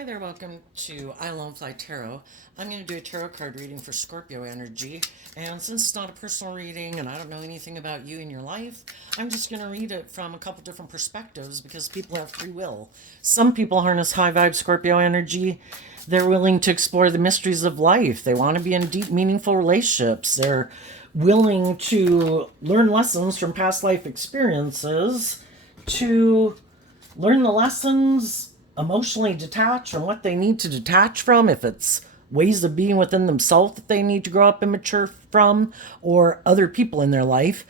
Hi there, welcome to I Lone Fly Tarot. I'm going to do a tarot card reading for Scorpio energy. And since it's not a personal reading and I don't know anything about you and your life, I'm just going to read it from a couple different perspectives because people have free will. Some people harness high vibe Scorpio energy. They're willing to explore the mysteries of life. They want to be in deep, meaningful relationships. They're willing to learn lessons from past life experiences to learn the lessons, emotionally detach from what they need to detach from, if it's ways of being within themselves that they need to grow up and mature from, or other people in their life.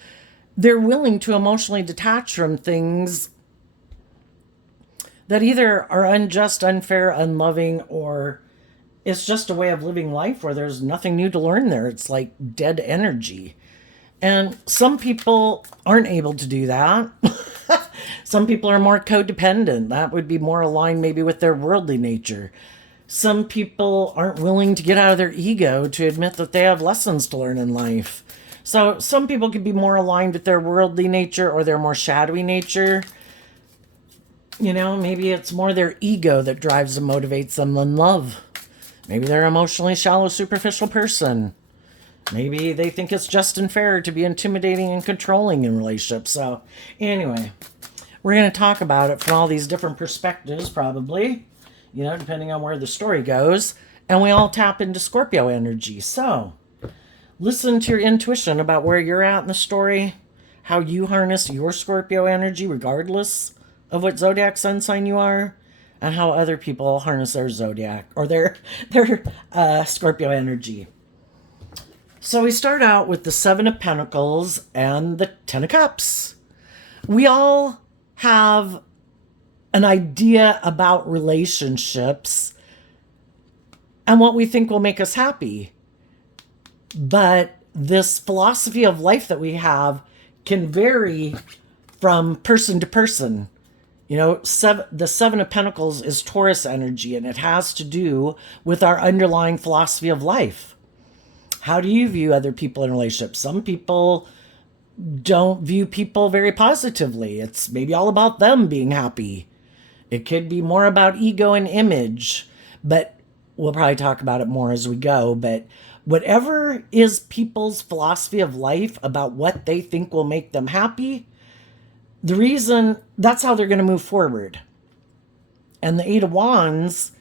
They're willing to emotionally detach from things that either are unjust, unfair, unloving, or it's just a way of living life where there's nothing new to learn there. It's like dead energy. And some people aren't able to do that. Some people are more codependent. That would be more aligned maybe with their worldly nature. Some people aren't willing to get out of their ego to admit that they have lessons to learn in life. So some people could be more aligned with their worldly nature or their more shadowy nature. You know, maybe it's more their ego that drives and motivates them than love. Maybe they're an emotionally shallow, superficial person. Maybe they think it's just and fair to be intimidating and controlling in relationships. So, anyway, we're going to talk about it from all these different perspectives, probably, you know, depending on where the story goes. And we all tap into Scorpio energy. So, listen to your intuition about where you're at in the story, how you harness your Scorpio energy, regardless of what zodiac sun sign you are, and how other people harness their zodiac or their Scorpio energy. So we start out with the Seven of Pentacles and the Ten of Cups. We all have an idea about relationships and what we think will make us happy. But this philosophy of life that we have can vary from person to person. You know, the Seven of Pentacles is Taurus energy, and it has to do with our underlying philosophy of life. How do you view other people in relationships? Some people don't view people very positively. It's maybe all about them being happy. It could be more about ego and image, but we'll probably talk about it more as we go. But whatever is people's philosophy of life about what they think will make them happy, the reason that's how they're going to move forward. And the Eight of Wands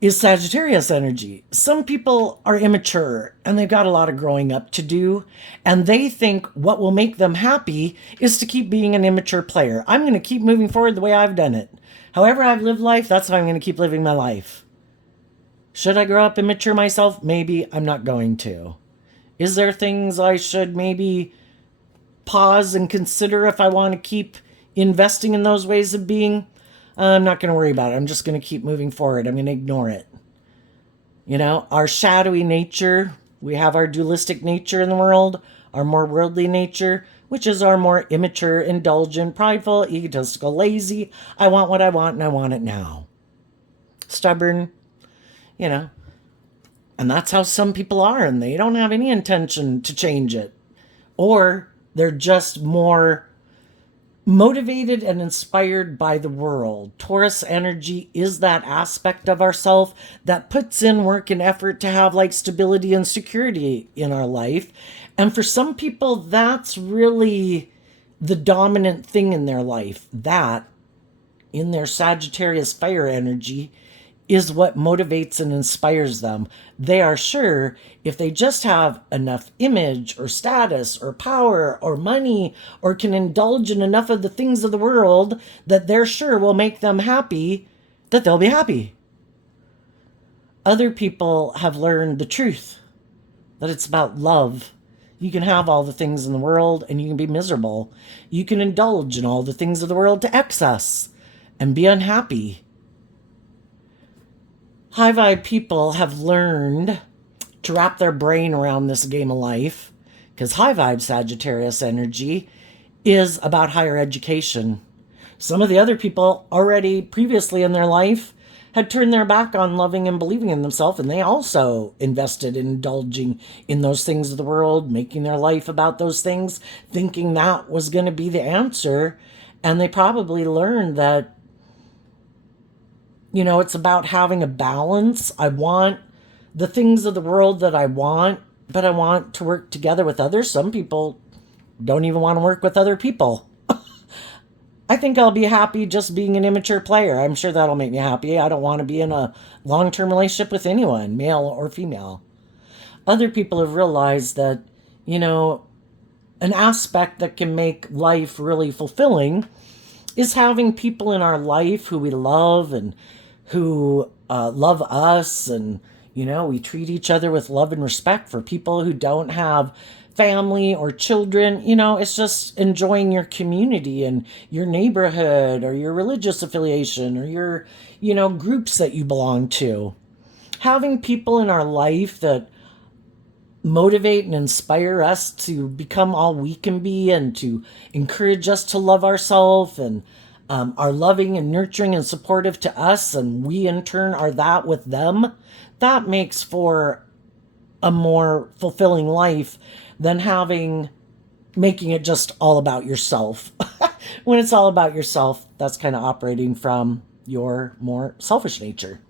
is Sagittarius energy. Some people are immature and they've got a lot of growing up to do, and they think what will make them happy is to keep being an immature player. I'm going to keep moving forward the way I've done it. However I've lived life, that's how I'm going to keep living my life. Should I grow up and mature myself? Maybe. I'm not going to. Is there things I should maybe pause and consider if I want to keep investing in those ways of being? I'm not going to worry about it. I'm just going to keep moving forward. I'm going to ignore it. You know, our shadowy nature, we have our dualistic nature in the world, our more worldly nature, which is our more immature, indulgent, prideful, egotistical, lazy. I want what I want and I want it now. Stubborn, you know. And that's how some people are, and they don't have any intention to change it. Or they're just more motivated and inspired by the world. Taurus energy is that aspect of ourself that puts in work and effort to have like stability and security in our life. And for some people, that's really the dominant thing in their life. That, in their Sagittarius fire energy, is what motivates and inspires them. They are sure if they just have enough image or status or power or money or can indulge in enough of the things of the world that they're sure will make them happy, that they'll be happy. Other people have learned the truth, that it's about love. You can have all the things in the world and you can be miserable. You can indulge in all the things of the world to excess and be unhappy. High vibe people have learned to wrap their brain around this game of life, because high vibe Sagittarius energy is about higher education. Some of the other people already previously in their life had turned their back on loving and believing in themselves, and they also invested in indulging in those things of the world, making their life about those things, thinking that was going to be the answer. And they probably learned that It's about having a balance. I want the things of the world that I want, but I want to work together with others. Some people don't even want to work with other people. I think I'll be happy just being an immature player. I'm sure that'll make me happy. I don't want to be in a long term relationship with anyone, male or female. Other people have realized that, you know, an aspect that can make life really fulfilling is having people in our life who we love and who love us, and we treat each other with love and respect. For people who don't have family or children, it's just enjoying your community and your neighborhood or your religious affiliation or your groups that you belong to. Having people in our life that motivate and inspire us to become all we can be, and to encourage us to love ourselves, and are loving and nurturing and supportive to us, and we in turn are that with them, that makes for a more fulfilling life than making it just all about yourself. When it's all about yourself, that's kind of operating from your more selfish nature.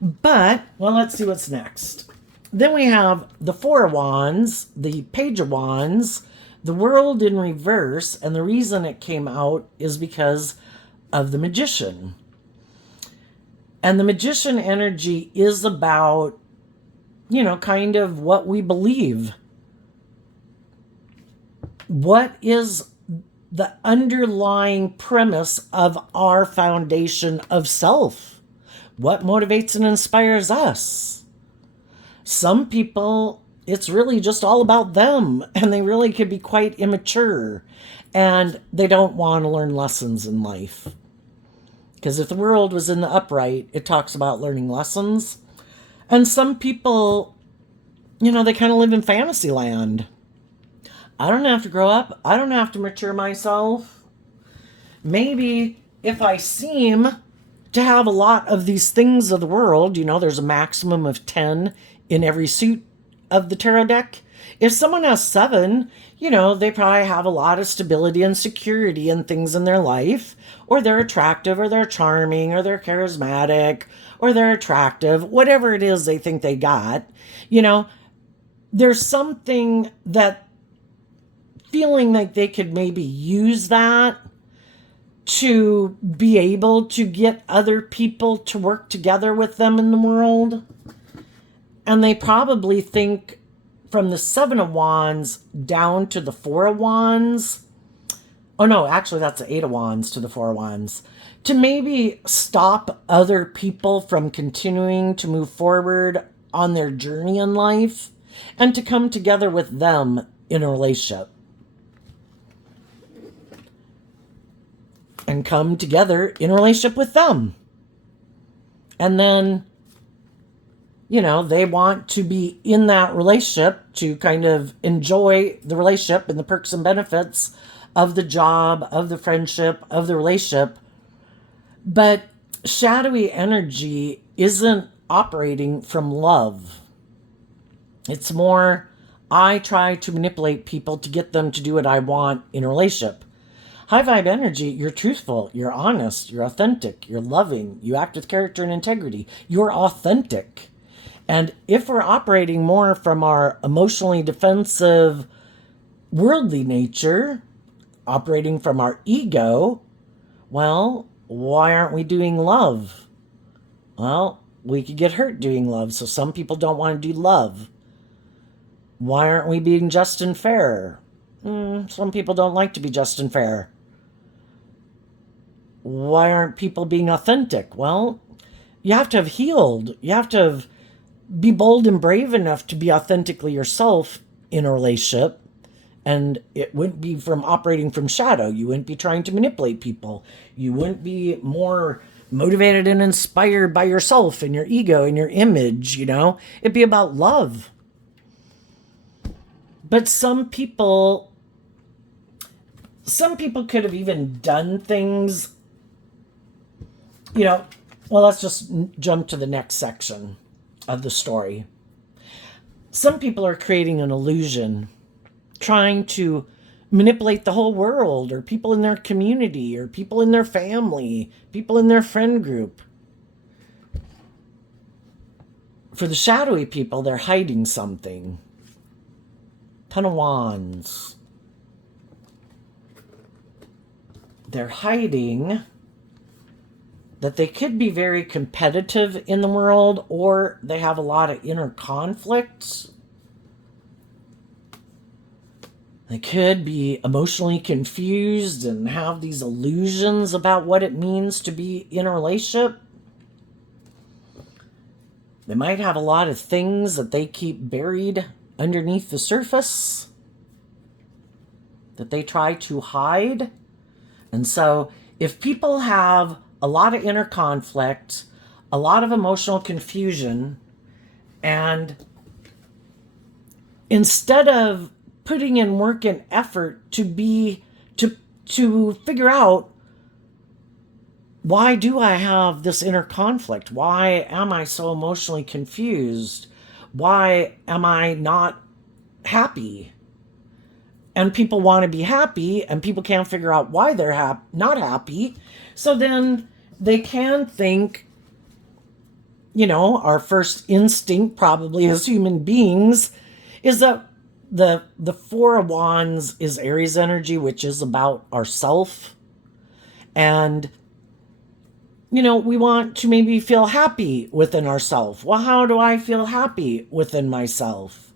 But, well, let's see what's next. Then we have the Four of Wands, the Page of Wands, the World in reverse, and the reason it came out is because of the Magician. And the Magician energy is about, kind of what we believe. What is the underlying premise of our foundation of self? What motivates and inspires us? Some people, it's really just all about them, and they really could be quite immature, and they don't want to learn lessons in life. Because if the world was in the upright, it talks about learning lessons. And some people, they kind of live in fantasy land. I don't have to grow up. I don't have to mature myself. Maybe if I seem to have a lot of these things of the world, there's a maximum of 10 in every suit of the tarot deck. If someone has 7, they probably have a lot of stability and security and things in their life, or they're attractive, or they're charming, or they're charismatic, or they're attractive, whatever it is they think they got. There's something that feeling like they could maybe use that to be able to get other people to work together with them in the world. And they probably think from the 7 of Wands down to the 4 of Wands. Oh no, actually that's the 8 of Wands to the 4 of Wands. To maybe stop other people from continuing to move forward on their journey in life, and to come together with them in a relationship. And come together in a relationship with them. And then, they want to be in that relationship to kind of enjoy the relationship and the perks and benefits of the job, of the friendship, of the relationship. But shadowy energy isn't operating from love. It's more, I try to manipulate people to get them to do what I want in a relationship. High vibe energy, you're truthful, you're honest, you're authentic, you're loving, you act with character and integrity, you're authentic. And if we're operating more from our emotionally defensive, worldly nature, operating from our ego, well, why aren't we doing love? Well, we could get hurt doing love, so some people don't want to do love. Why aren't we being just and fair? Some people don't like to be just and fair. Why aren't people being authentic? Well, you have to have healed. You have to be bold and brave enough to be authentically yourself in a relationship. And it wouldn't be from operating from shadow. You wouldn't be trying to manipulate people. You wouldn't be more motivated and inspired by yourself and your ego and your image, It'd be about love. But some people could have even done things, well, let's just jump to the next section of the story. Some people are creating an illusion, trying to manipulate the whole world, or people in their community, or people in their family, people in their friend group. For the shadowy people, they're hiding something. Ten of Wands. They're hiding that they could be very competitive in the world, or they have a lot of inner conflicts. They could be emotionally confused and have these illusions about what it means to be in a relationship. They might have a lot of things that they keep buried underneath the surface that they try to hide. And so if people have a lot of inner conflict, a lot of emotional confusion, and instead of putting in work and effort to figure out, why do I have this inner conflict? Why am I so emotionally confused? Why am I not happy? And people want to be happy, and people can't figure out why they're not happy. So then they can think, our first instinct probably as human beings is that the Four of Wands is Aries energy, which is about ourself. And, we want to maybe feel happy within ourselves. Well, how do I feel happy within myself?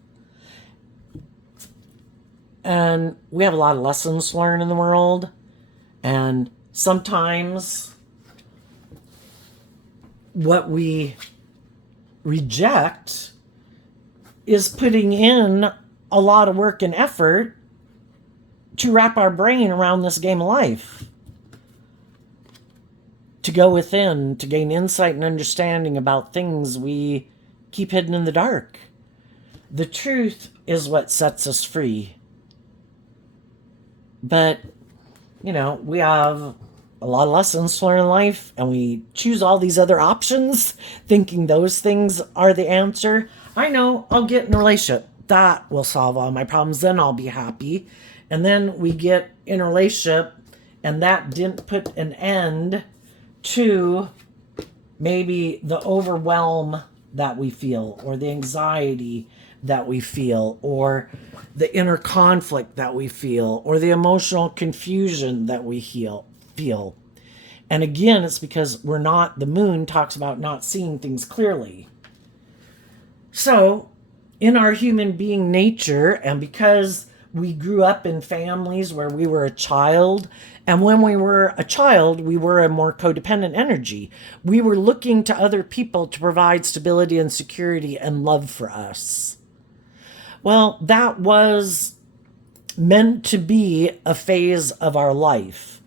And we have a lot of lessons to learn in the world. And sometimes what we reject is putting in a lot of work and effort to wrap our brain around this game of life. To go within, to gain insight and understanding about things we keep hidden in the dark. The truth is what sets us free. But, we have a lot of lessons to learn in life, and we choose all these other options, thinking those things are the answer. I know, I'll get in a relationship. That will solve all my problems. Then I'll be happy. And then we get in a relationship, and that didn't put an end to maybe the overwhelm that we feel, or the anxiety that we feel, or the inner conflict that we feel, or the emotional confusion that we feel. And again, it's because the moon talks about not seeing things clearly. So, in our human being nature, and because we grew up in families where we were a child, and when we were a child, we were a more codependent energy. We were looking to other people to provide stability and security and love for us. Well, that was meant to be a phase of our life.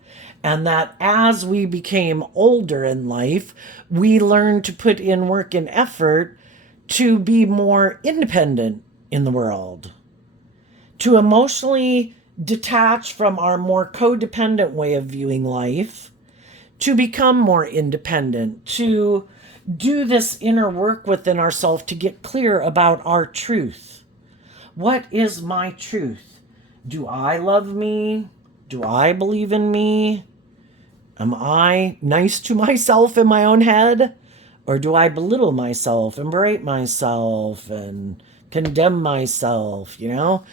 And that as we became older in life, we learned to put in work and effort to be more independent in the world. To emotionally detach from our more codependent way of viewing life, to become more independent, to do this inner work within ourselves to get clear about our truth. What is my truth? Do I love me? Do I believe in me? Am I nice to myself in my own head? Or do I belittle myself and berate myself and condemn myself, The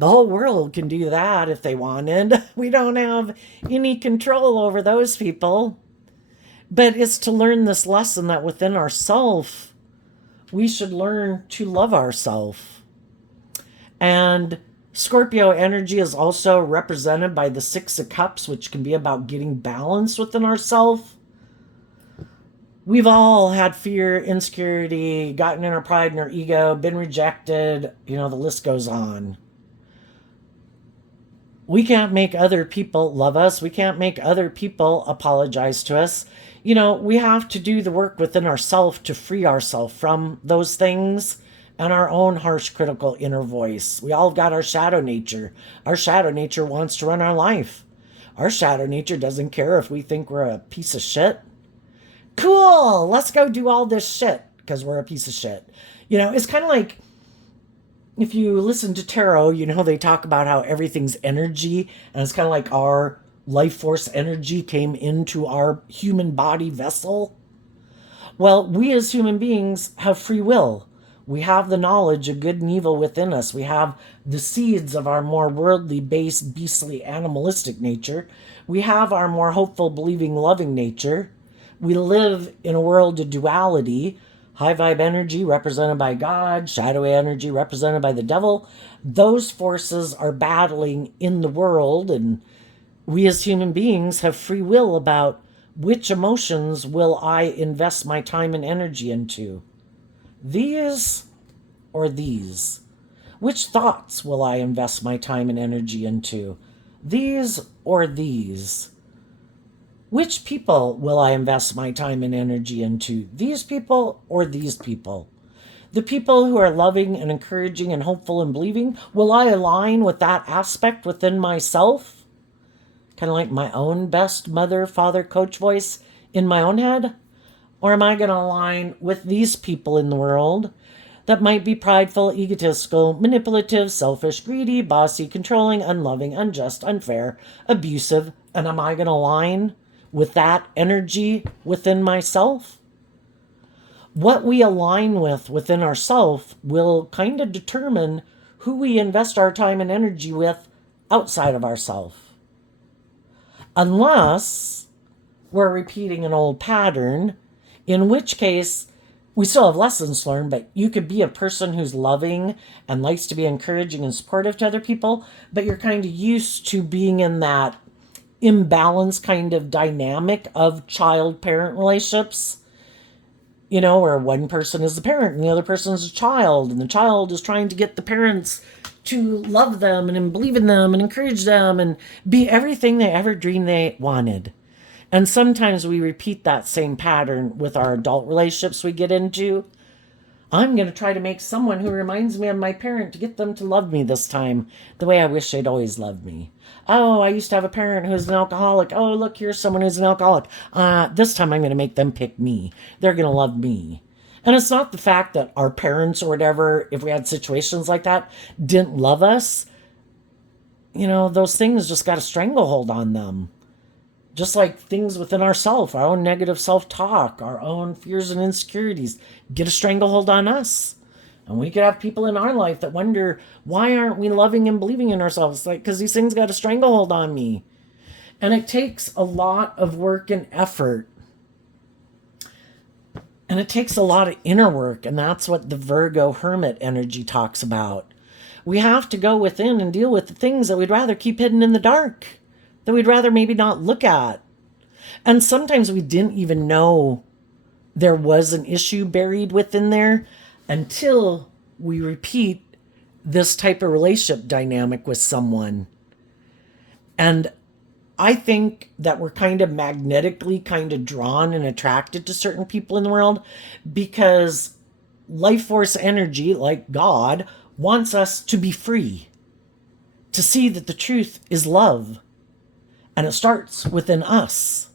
whole world can do that if they wanted. We don't have any control over those people. But it's to learn this lesson that within ourselves, we should learn to love ourselves. And Scorpio energy is also represented by the Six of Cups, which can be about getting balance within ourselves. We've all had fear, insecurity, gotten in our pride and our ego, been rejected, the list goes on. We can't make other people love us. We can't make other people apologize to us. We have to do the work within ourselves to free ourselves from those things and our own harsh, critical inner voice. We all got our shadow nature. Our shadow nature wants to run our life. Our shadow nature doesn't care if we think we're a piece of shit. Cool, let's go do all this shit because we're a piece of shit. It's kind of like If you listen to tarot, you know they talk about how everything's energy, and it's kind of like our life force energy came into our human body vessel. Well, we as human beings have free will. We have the knowledge of good and evil within us. We have the seeds of our more worldly based, beastly, animalistic nature. We have our more hopeful, believing, loving nature. We live in a world of duality. High vibe energy represented by God, shadowy energy represented by the devil. Those forces are battling in the world, and we as human beings have free will about which emotions will I invest my time and energy into. These or these? Which thoughts will I invest my time and energy into? These or these? Which people will I invest my time and energy into? These people or these people? The people who are loving and encouraging and hopeful and believing, will I align with that aspect within myself? Kind of like my own best mother, father, coach voice in my own head? Or am I going to align with these people in the world that might be prideful, egotistical, manipulative, selfish, greedy, bossy, controlling, unloving, unjust, unfair, abusive? And am I going to align with that energy within myself? What we align with within ourselves will kind of determine who we invest our time and energy with outside of ourselves. Unless we're repeating an old pattern, in which case we still have lessons learned, but you could be a person who's loving and likes to be encouraging and supportive to other people, but you're kind of used to being in that imbalance kind of dynamic of child-parent relationships, you know, where one person is the parent and the other person is a child, and the child is trying to get the parents to love them and believe in them and encourage them and be everything they ever dreamed they wanted. And sometimes we repeat that same pattern with our adult relationships we get into. I'm going to try to make someone who reminds me of my parent to get them to love me this time the way I wish they'd always loved me. Oh, I used to have a parent who's an alcoholic. Oh, look, here's someone who's an alcoholic. This time I'm going to make them pick me. They're going to love me. And it's not the fact that our parents or whatever, if we had situations like that, didn't love us. You know, those things just got a stranglehold on them. Just like things within ourselves, our own negative self-talk, our own fears and insecurities get a stranglehold on us. And we could have people in our life that wonder, why aren't we loving and believing in ourselves? Like, because these things got a stranglehold on me. And it takes a lot of work and effort. And it takes a lot of inner work. And that's what the Virgo hermit energy talks about. We have to go within and deal with the things that we'd rather keep hidden in the dark, that we'd rather maybe not look at. And sometimes we didn't even know there was an issue buried within there until we repeat this type of relationship dynamic with someone. And I think that we're kind of magnetically kind of drawn and attracted to certain people in the world because life force energy, like God, wants us to be free, to see that the truth is love. And it starts within us.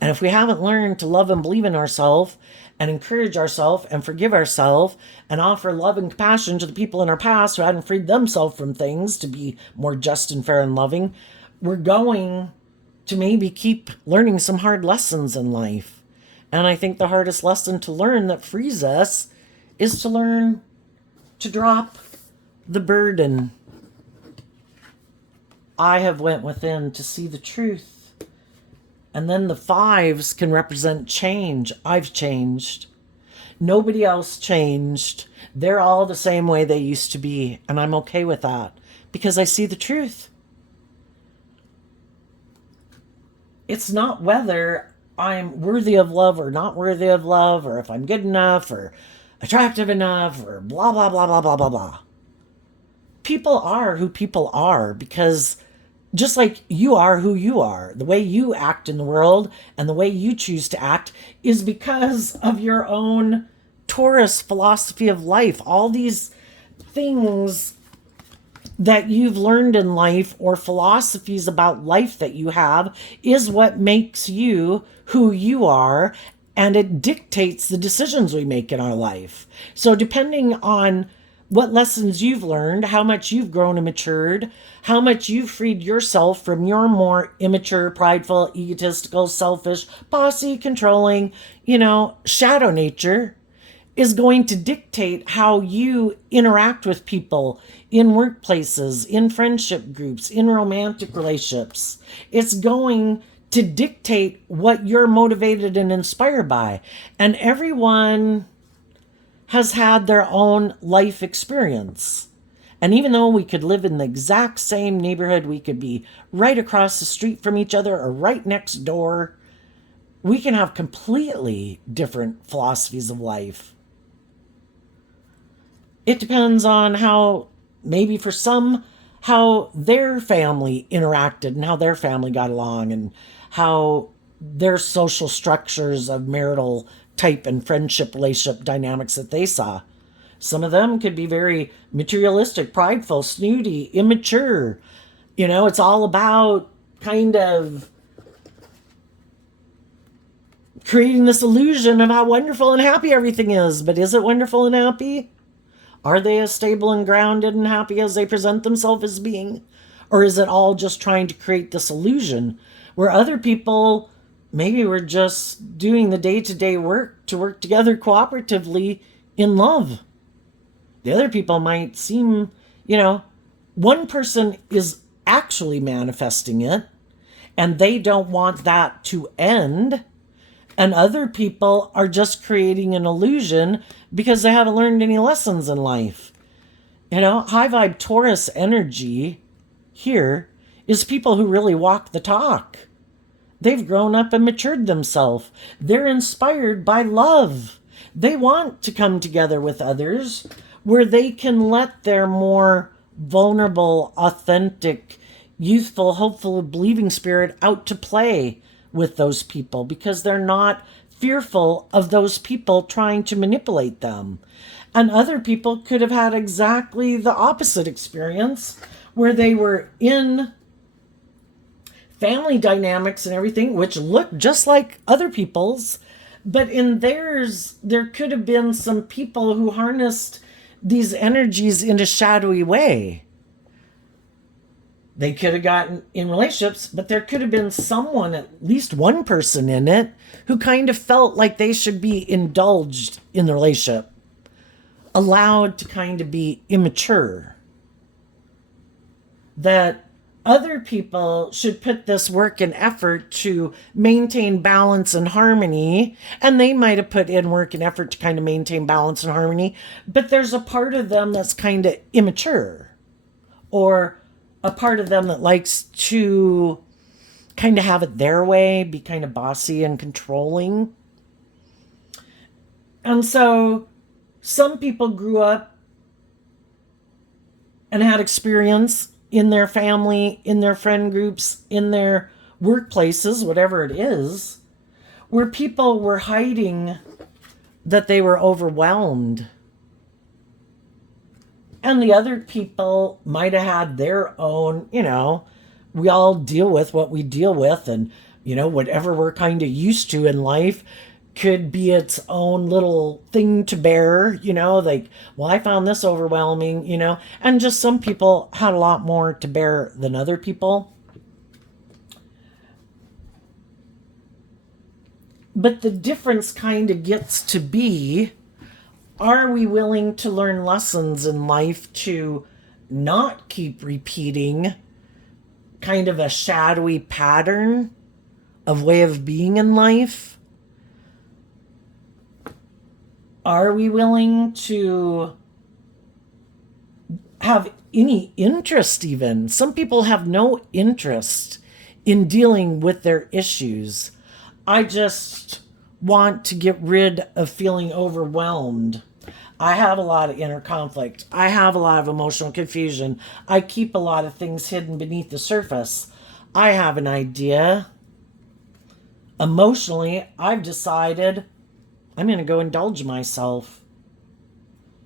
And if we haven't learned to love and believe in ourselves and encourage ourselves and forgive ourselves and offer love and compassion to the people in our past who hadn't freed themselves from things to be more just and fair and loving, we're going to maybe keep learning some hard lessons in life. And I think the hardest lesson to learn that frees us is to learn to drop the burden. I have went within to see the truth. And then the fives can represent change. I've changed. Nobody else changed. They're all the same way they used to be. And I'm okay with that because I see the truth. It's not whether I'm worthy of love or not worthy of love, or if I'm good enough or attractive enough or blah, blah, blah, blah, blah, blah, blah. People are who people are because just like you are who you are, the way you act in the world and the way you choose to act is because of your own Taurus philosophy of life. All these things that you've learned in life or philosophies about life that you have is what makes you who you are, and it dictates the decisions we make in our life. So depending on what lessons you've learned, how much you've grown and matured, how much you've freed yourself from your more immature, prideful, egotistical, selfish, bossy, controlling, shadow nature is going to dictate how you interact with people in workplaces, in friendship groups, in romantic relationships. It's going to dictate what you're motivated and inspired by. And everyone has had their own life experience. And even though we could live in the exact same neighborhood, we could be right across the street from each other or right next door, we can have completely different philosophies of life. It depends on how, maybe for some, how their family interacted and how their family got along and how their social structures of marital type and friendship relationship dynamics that they saw. Some of them could be very materialistic, prideful, snooty, immature. It's all about kind of creating this illusion of how wonderful and happy everything is. But is it wonderful and happy? Are they as stable and grounded and happy as they present themselves as being? Or is it all just trying to create this illusion where other people maybe were just doing the day-to-day work to work together cooperatively in love? The other people might seem, one person is actually manifesting it and they don't want that to end. And other people are just creating an illusion because they haven't learned any lessons in life. High vibe Taurus energy here is people who really walk the talk. They've grown up and matured themselves. They're inspired by love. They want to come together with others where they can let their more vulnerable, authentic, youthful, hopeful, believing spirit out to play with those people because they're not fearful of those people trying to manipulate them. And other people could have had exactly the opposite experience where they were in family dynamics and everything, which looked just like other people's. But in theirs, there could have been some people who harnessed these energies in a shadowy way. They could have gotten in relationships, but there could have been someone, at least one person in it, who kind of felt like they should be indulged in the relationship, allowed to kind of be immature. That other people should put this work and effort to maintain balance and harmony, and they might have put in work and effort to kind of maintain balance and harmony, but there's a part of them that's kind of immature, or a part of them that likes to kind of have it their way, be kind of bossy and controlling. And so some people grew up and had experience in their family, in their friend groups, in their workplaces, whatever it is, where people were hiding that they were overwhelmed. And the other people might have had their own, we all deal with what we deal with, and, whatever we're kind of used to in life could be its own little thing to bear, like, well, I found this overwhelming, and just some people had a lot more to bear than other people. But the difference kind of gets to be, are we willing to learn lessons in life to not keep repeating kind of a shadowy pattern of way of being in life? Are we willing to have any interest even? Some people have no interest in dealing with their issues. I just want to get rid of feeling overwhelmed. I have a lot of inner conflict. I have a lot of emotional confusion. I keep a lot of things hidden beneath the surface. I have an idea. Emotionally, I've decided I'm going to go indulge myself,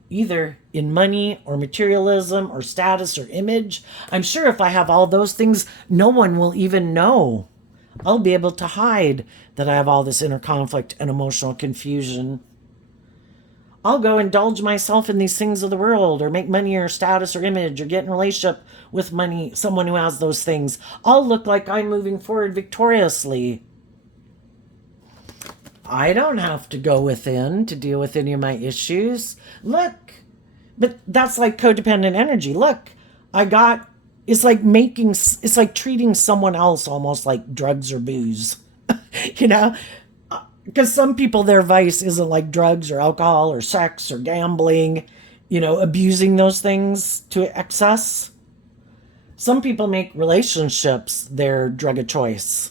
either in money or materialism or status or image. I'm sure if I have all those things, no one will even know. I'll be able to hide that I have all this inner conflict and emotional confusion. I'll go indulge myself in these things of the world, or make money or status or image, or get in a relationship with money, someone who has those things. I'll look like I'm moving forward victoriously. I don't have to go within to deal with any of my issues. Look, but that's like codependent energy. Look, I got, it's like treating someone else almost like drugs or booze, you know? Because some people, their vice isn't like drugs or alcohol or sex or gambling, abusing those things to excess. Some people make relationships their drug of choice.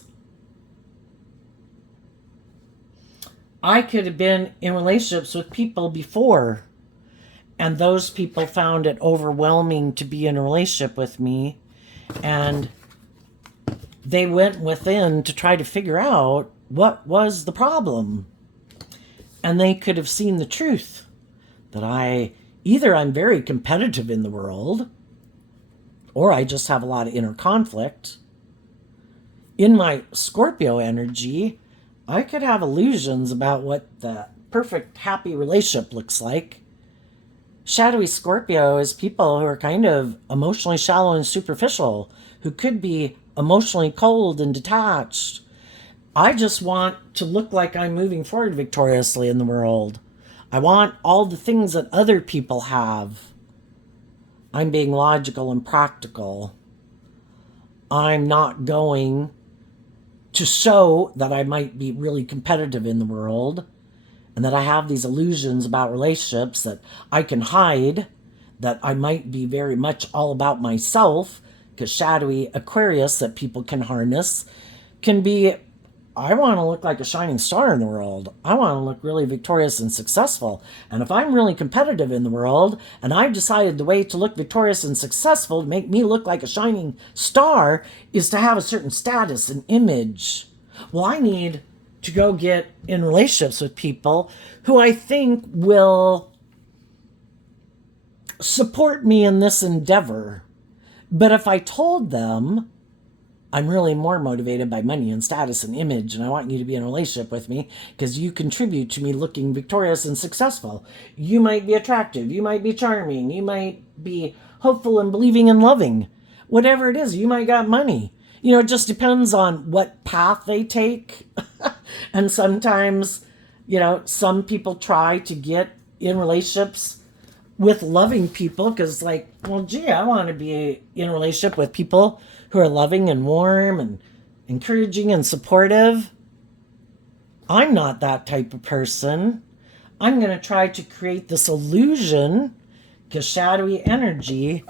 I could have been in relationships with people before, and those people found it overwhelming to be in a relationship with me, and they went within to try to figure out what was the problem. And they could have seen the truth that I'm very competitive in the world, or I just have a lot of inner conflict. In my Scorpio energy, I could have illusions about what the perfect happy relationship looks like. Shadowy Scorpio is people who are kind of emotionally shallow and superficial, who could be emotionally cold and detached. I just want to look like I'm moving forward victoriously in the world. I want all the things that other people have. I'm being logical and practical. I'm not going to show that I might be really competitive in the world, and that I have these illusions about relationships that I can hide, that I might be very much all about myself, because shadowy Aquarius that people can harness can be, I want to look like a shining star in the world. I want to look really victorious and successful. And if I'm really competitive in the world, and I've decided the way to look victorious and successful to make me look like a shining star is to have a certain status and image, well, I need to go get in relationships with people who I think will support me in this endeavor. But if I told them I'm really more motivated by money and status and image, and I want you to be in a relationship with me because you contribute to me looking victorious and successful. You might be attractive, you might be charming, you might be hopeful and believing and loving. Whatever it is, you might got money. It just depends on what path they take. And sometimes, some people try to get in relationships with loving people because, I want to be in a relationship with people who are loving and warm and encouraging and supportive. I'm not that type of person. I'm going to try to create this illusion because shadowy energy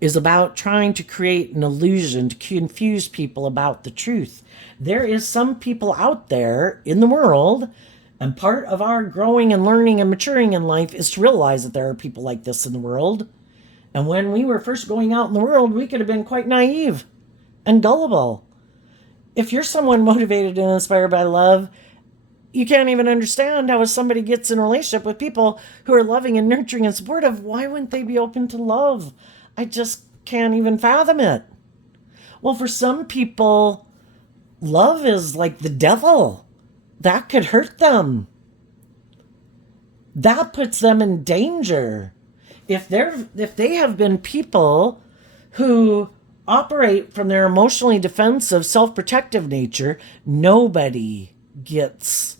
is about trying to create an illusion to confuse people about the truth. There is some people out there in the world, and part of our growing and learning and maturing in life is to realize that there are people like this in the world. And when we were first going out in the world, we could have been quite naive and gullible. If you're someone motivated and inspired by love, you can't even understand how if somebody gets in a relationship with people who are loving and nurturing and supportive, why wouldn't they be open to love? I just can't even fathom it. Well, for some people, love is like the devil. That could hurt them. That puts them in danger. If they have been people who operate from their emotionally defensive, self-protective nature, nobody gets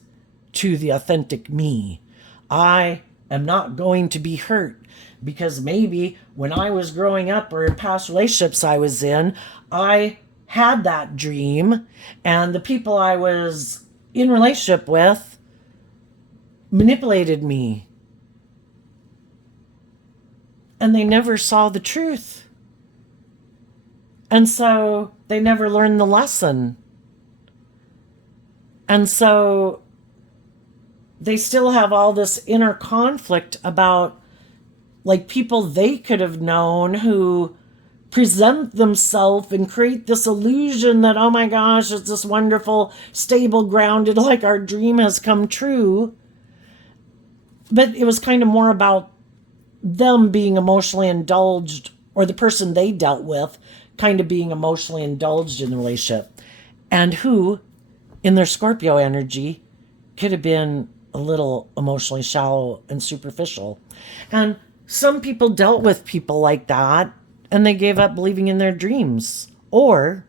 to the authentic me. I am not going to be hurt because maybe when I was growing up or in past relationships I was in, I had that dream, and the people I was in relationship with manipulated me. And they never saw the truth. And so they never learned the lesson. And so they still have all this inner conflict about people they could have known who present themselves and create this illusion that, oh my gosh, it's this wonderful, stable, grounded, like our dream has come true. But it was kind of more about them being emotionally indulged, or the person they dealt with kind of being emotionally indulged in the relationship, and who, in their Scorpio energy, could have been a little emotionally shallow and superficial. And some people dealt with people like that and they gave up believing in their dreams, or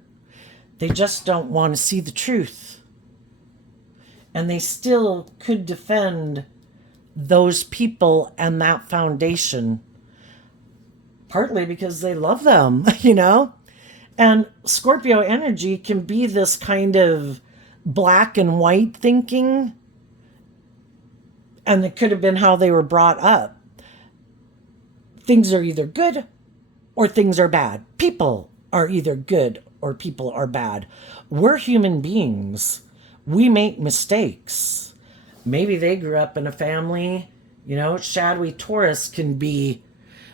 they just don't want to see the truth. And they still could defend those people and that foundation, partly because they love them, And Scorpio energy can be this kind of black and white thinking, and it could have been how they were brought up. Things are either good or things are bad. People are either good or people are bad. We're human beings. We make mistakes. Maybe they grew up in a family, shadowy Taurus can be,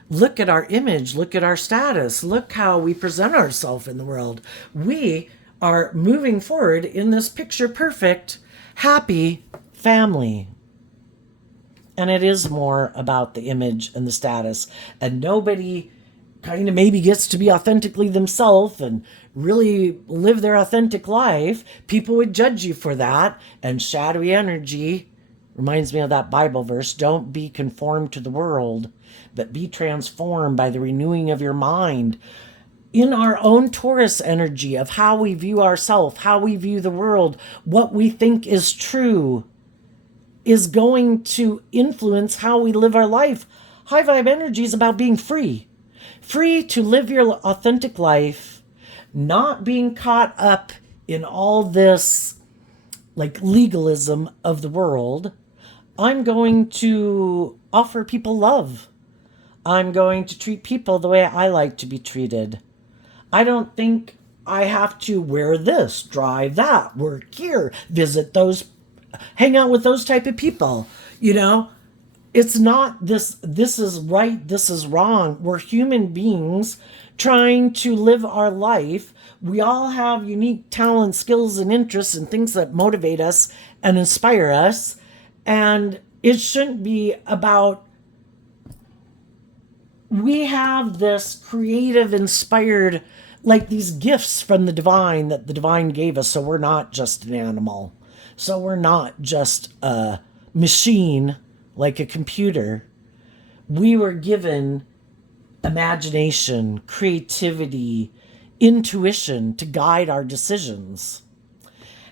look at our image, look at our status, look how we present ourselves in the world. We are moving forward in this picture perfect, happy family. And it is more about the image and the status. And nobody kind of maybe gets to be authentically themselves and really live their authentic life. People would judge you for that. And shadowy energy reminds me of that Bible verse, don't be conformed to the world, but be transformed by the renewing of your mind. In our own Taurus energy of how we view ourselves, how we view the world, what we think is true is going to influence how we live our life. High vibe energy is about being free. Free to live your authentic life, not being caught up in all this legalism of the world. I'm going to offer people love. I'm going to treat people the way I like to be treated. I don't think I have to wear this, drive that, work here, visit those, hang out with those type of people. It's not this is right, this is wrong. We're human beings trying to live our life. We all have unique talents, skills, and interests and things that motivate us and inspire us. And it shouldn't be about, we have this creative, inspired, these gifts from the divine that the divine gave us. So we're not just an animal. So we're not just a machine like a computer. We were given imagination, creativity, intuition to guide our decisions.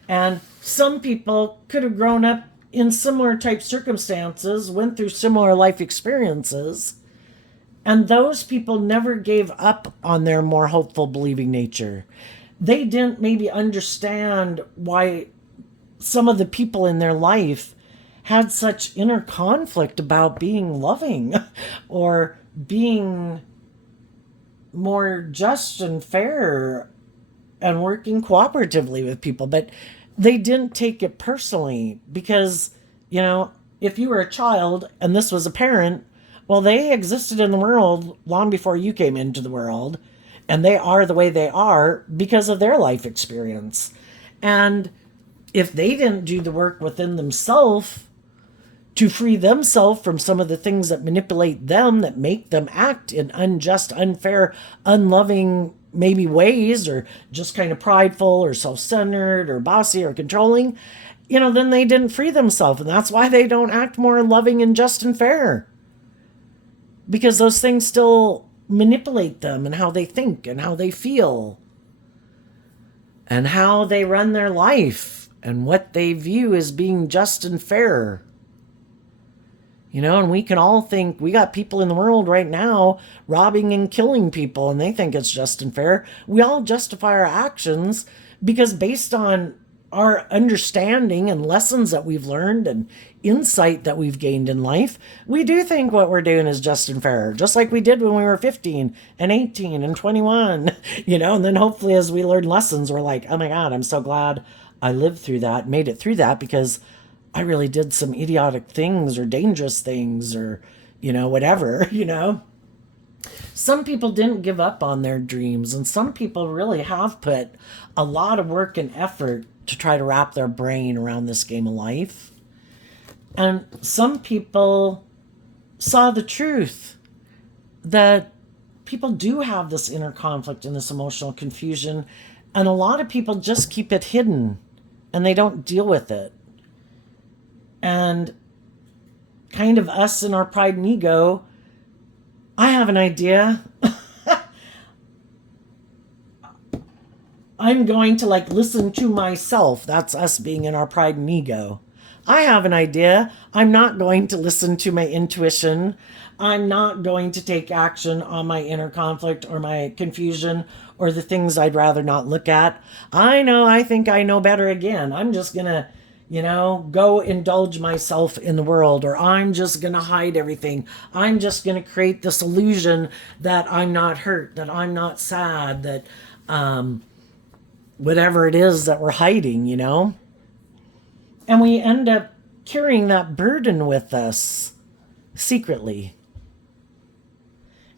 And some people could have grown up in similar type circumstances, went through similar life experiences, and those people never gave up on their more hopeful, believing nature. They didn't maybe understand why some of the people in their life had such inner conflict about being loving or being more just and fair and working cooperatively with people. But they didn't take it personally because, if you were a child and this was a parent, well, they existed in the world long before you came into the world, and they are the way they are because of their life experience. And if they didn't do the work within themselves to free themselves from some of the things that manipulate them, that make them act in unjust, unfair, unloving maybe ways, or just kind of prideful or self-centered or bossy or controlling, then they didn't free themselves. And that's why they don't act more loving and just and fair. Because those things still manipulate them and how they think and how they feel and how they run their life and what they view as being just and fair. And we can all think, we got people in the world right now robbing and killing people, and they think it's just and fair. We all justify our actions because based on our understanding and lessons that we've learned and insight that we've gained in life, we do think what we're doing is just and fair, just like we did when we were 15 and 18 and 21, and then hopefully as we learn lessons, we're like, oh my God, I'm so glad I lived through that, made it through that, because I really did some idiotic things or dangerous things or, whatever, Some people didn't give up on their dreams, and some people really have put a lot of work and effort to try to wrap their brain around this game of life. And some people saw the truth that people do have this inner conflict and this emotional confusion, and a lot of people just keep it hidden and they don't deal with it. And kind of us and our pride and ego, I have an idea. I'm going to like listen to myself. That's us being in our pride and ego. I have an idea. I'm not going to listen to my intuition. I'm not going to take action on my inner conflict or my confusion or the things I'd rather not look at. I think I know better again. I'm just going to, go indulge myself in the world, or I'm just going to hide everything. I'm just going to create this illusion that I'm not hurt, that I'm not sad, that whatever it is that we're hiding. And we end up carrying that burden with us secretly.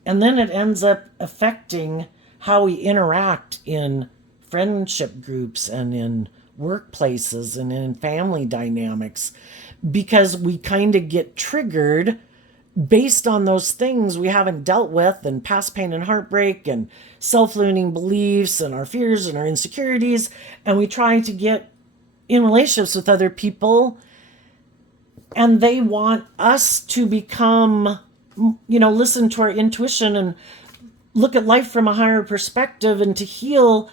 And then it ends up affecting how we interact in friendship groups and in workplaces and in family dynamics, because we kind of get triggered based on those things we haven't dealt with, and past pain and heartbreak and self-limiting beliefs and our fears and our insecurities. And we try to get in relationships with other people, and they want us to become, listen to our intuition and look at life from a higher perspective, and to heal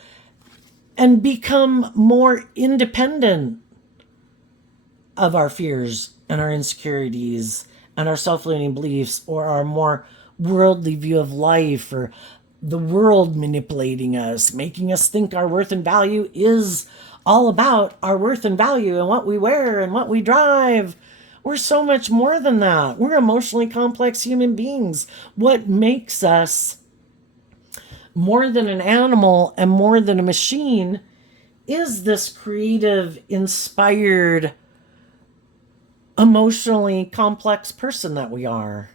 and become more independent of our fears and our insecurities and our self-limiting beliefs, or our more worldly view of life, or the world manipulating us, making us think our worth and value is all about our worth and value and what we wear and what we drive. We're so much more than that. We're emotionally complex human beings. What makes us more than an animal and more than a machine is this creative, inspired, emotionally complex person that we are.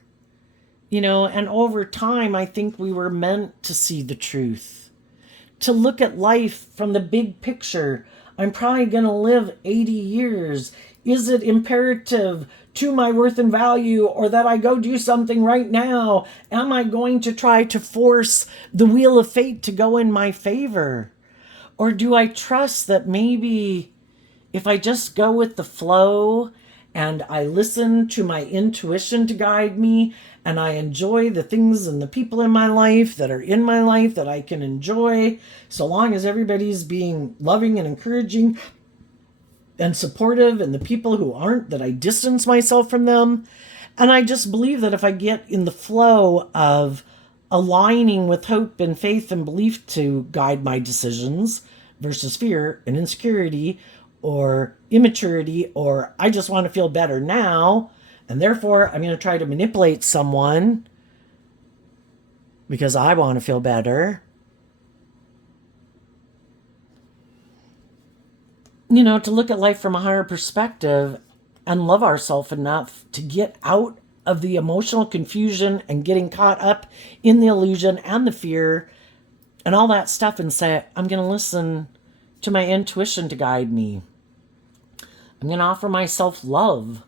And over time, I think we were meant to see the truth, to look at life from the big picture. I'm probably going to live 80 years. Is it imperative to my worth and value, or that I go do something right now? Am I going to try to force the wheel of fate to go in my favor? Or do I trust that maybe if I just go with the flow and I listen to my intuition to guide me, and I enjoy the things and the people in my life that are in my life that I can enjoy, so long as everybody's being loving and encouraging and supportive, and the people who aren't, that I distance myself from them. And I just believe that if I get in the flow of aligning with hope and faith and belief to guide my decisions versus fear and insecurity or immaturity, or I just want to feel better now, and therefore I'm going to try to manipulate someone because I want to feel better. To look at life from a higher perspective and love ourselves enough to get out of the emotional confusion and getting caught up in the illusion and the fear and all that stuff, and say, I'm going to listen to my intuition to guide me. I'm going to offer myself love,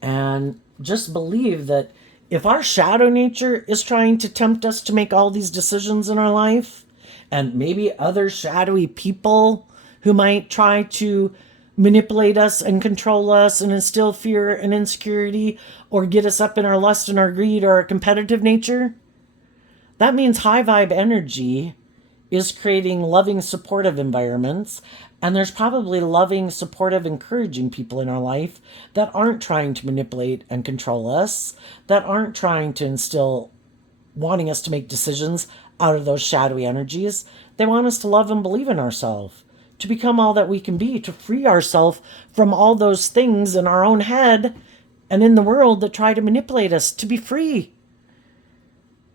and just believe that if our shadow nature is trying to tempt us to make all these decisions in our life, and maybe other shadowy people who might try to manipulate us and control us and instill fear and insecurity, or get us up in our lust and our greed or our competitive nature, that means high vibe energy is creating loving, supportive environments. And there's probably loving, supportive, encouraging people in our life that aren't trying to manipulate and control us, that aren't trying to instill wanting us to make decisions out of those shadowy energies. They want us to love and believe in ourselves, to become all that we can be, to free ourselves from all those things in our own head and in the world that try to manipulate us, to be free,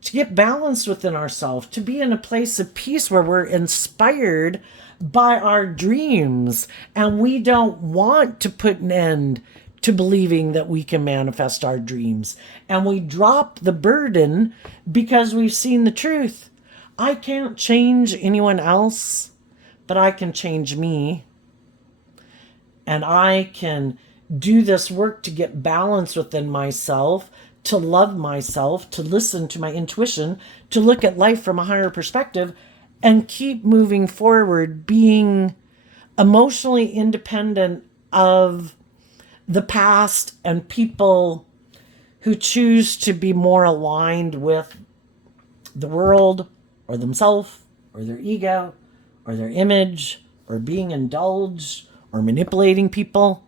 to get balanced within ourselves, to be in a place of peace where we're inspired by our dreams, and we don't want to put an end to believing that we can manifest our dreams. And we drop the burden because we've seen the truth. I can't change anyone else, but I can change me. And I can do this work to get balance within myself, to love myself, to listen to my intuition, to look at life from a higher perspective, and keep moving forward, being emotionally independent of the past and people who choose to be more aligned with the world or themselves or their ego or their image or being indulged or manipulating people,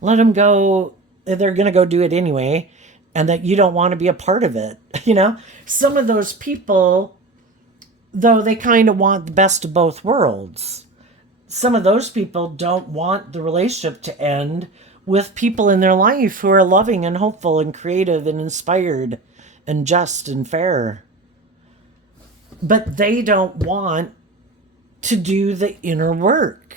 let them go. They're going to go do it anyway, and that you don't want to be a part of it. Some of those people, though, they kind of want the best of both worlds. Some of those people don't want the relationship to end with people in their life who are loving and hopeful and creative and inspired and just and fair. But they don't want to do the inner work.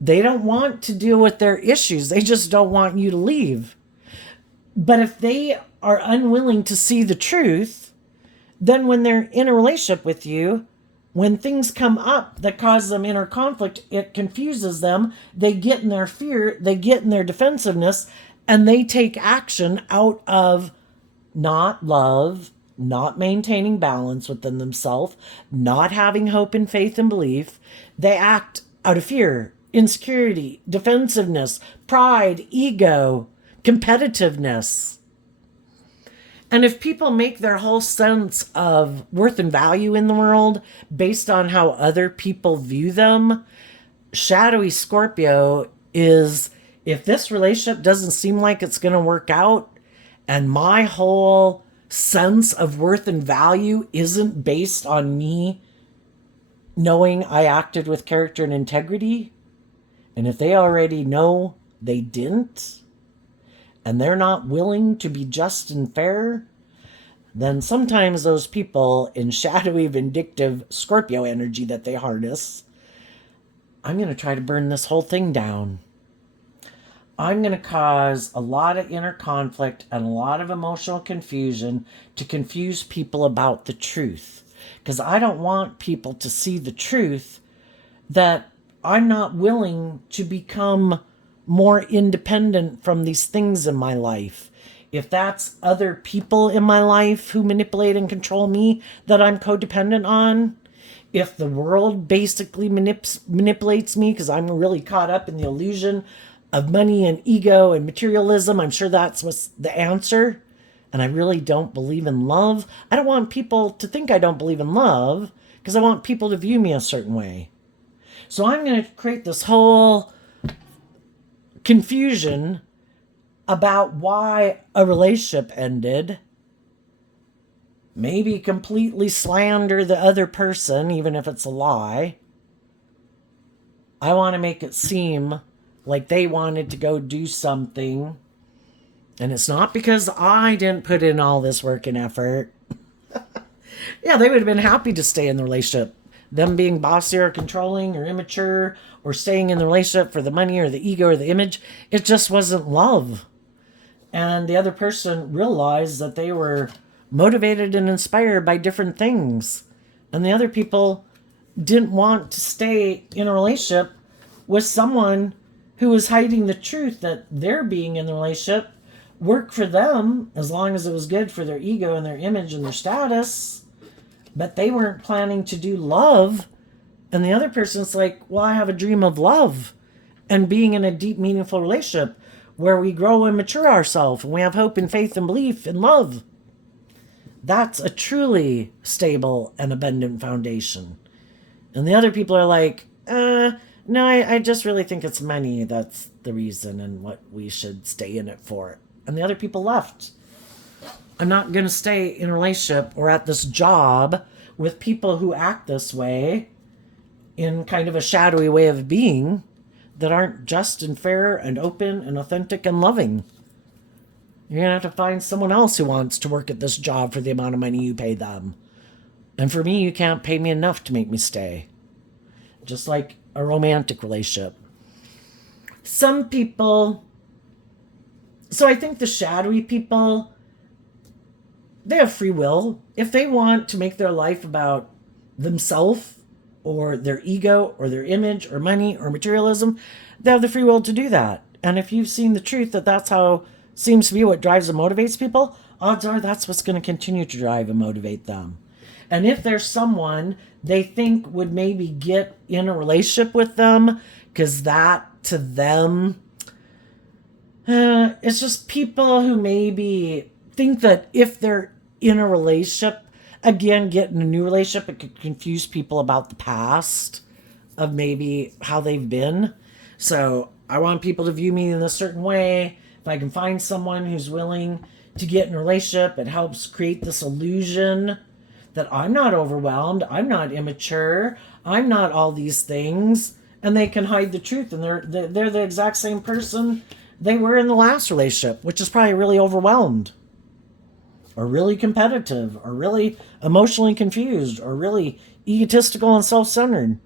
They don't want to deal with their issues. They just don't want you to leave. But if they are unwilling to see the truth, then when they're in a relationship with you, when things come up that cause them inner conflict, it confuses them. They get in their fear, they get in their defensiveness, and they take action out of not love, not maintaining balance within themselves, not having hope and faith and belief. They act out of fear, insecurity, defensiveness, pride, ego, competitiveness. And if people make their whole sense of worth and value in the world based on how other people view them, shadowy Scorpio is, if this relationship doesn't seem like it's going to work out, and my whole sense of worth and value isn't based on me knowing I acted with character and integrity, and if they already know they didn't, and they're not willing to be just and fair, then sometimes those people in shadowy, vindictive Scorpio energy that they harness, I'm going to try to burn this whole thing down. I'm going to cause a lot of inner conflict and a lot of emotional confusion to confuse people about the truth. Because I don't want people to see the truth that I'm not willing to become more independent from these things in my life. If that's other people in my life who manipulate and control me that I'm codependent on, if the world basically manipulates me because I'm really caught up in the illusion of money and ego and materialism, I'm sure that's what's the answer. And I really don't believe in love. I don't want people to think I don't believe in love because I want people to view me a certain way. So I'm going to create this whole confusion about why a relationship ended, maybe completely slander the other person, even if it's a lie. I want to make it seem like they wanted to go do something, and it's not because I didn't put in all this work and effort. Yeah, they would have been happy to stay in the relationship. Them being bossy or controlling or immature or staying in the relationship for the money or the ego or the image, it just wasn't love. And the other person realized that they were motivated and inspired by different things. And the other people didn't want to stay in a relationship with someone who was hiding the truth that their being in the relationship worked for them as long as it was good for their ego and their image and their status. But they weren't planning to do love. And the other person's like, well, I have a dream of love and being in a deep, meaningful relationship where we grow and mature ourselves and we have hope and faith and belief and love. That's a truly stable and abundant foundation. And the other people are like, no, I just really think it's money that's the reason and what we should stay in it for. And the other people left. I'm not going to stay in a relationship or at this job with people who act this way in kind of a shadowy way of being that aren't just and fair and open and authentic and loving. You're going to have to find someone else who wants to work at this job for the amount of money you pay them. And for me, you can't pay me enough to make me stay. Just like a romantic relationship. Some people... So I think the shadowy people, they have free will. If they want to make their life about themselves or their ego or their image or money or materialism, they have the free will to do that. And if you've seen the truth that that's how seems to be what drives and motivates people, odds are that's what's going to continue to drive and motivate them. And if there's someone they think would maybe get in a relationship with them because that to them It's just people who maybe think that if they're in a relationship, again, get in a new relationship, it could confuse people about the past of maybe how they've been. So I want people to view me in a certain way. If I can find someone who's willing to get in a relationship, it helps create this illusion that I'm not overwhelmed, I'm not immature, I'm not all these things, and they can hide the truth, and they're the exact same person they were in the last relationship, which is probably really overwhelmed, or really competitive, or really emotionally confused, or really egotistical and self-centered.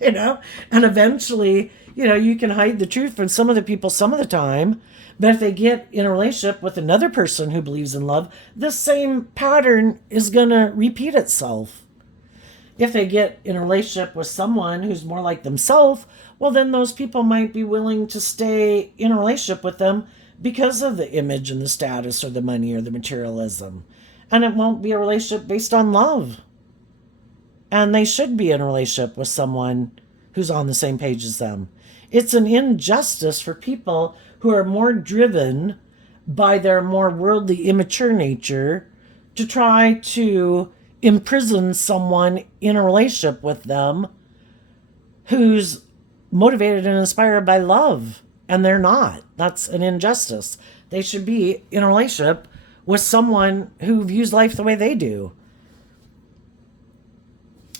you know and eventually, you can hide the truth from some of the people some of the time, but if they get in a relationship with another person who believes in love, the same pattern is going to repeat itself. If they get in a relationship with someone who's more like themselves, well, then those people might be willing to stay in a relationship with them because of the image and the status or the money or the materialism. And it won't be a relationship based on love. And they should be in a relationship with someone who's on the same page as them. It's an injustice for people who are more driven by their more worldly, immature nature to try to imprison someone in a relationship with them who's motivated and inspired by love. And they're not. That's an injustice. They should be in a relationship with someone who views life the way they do.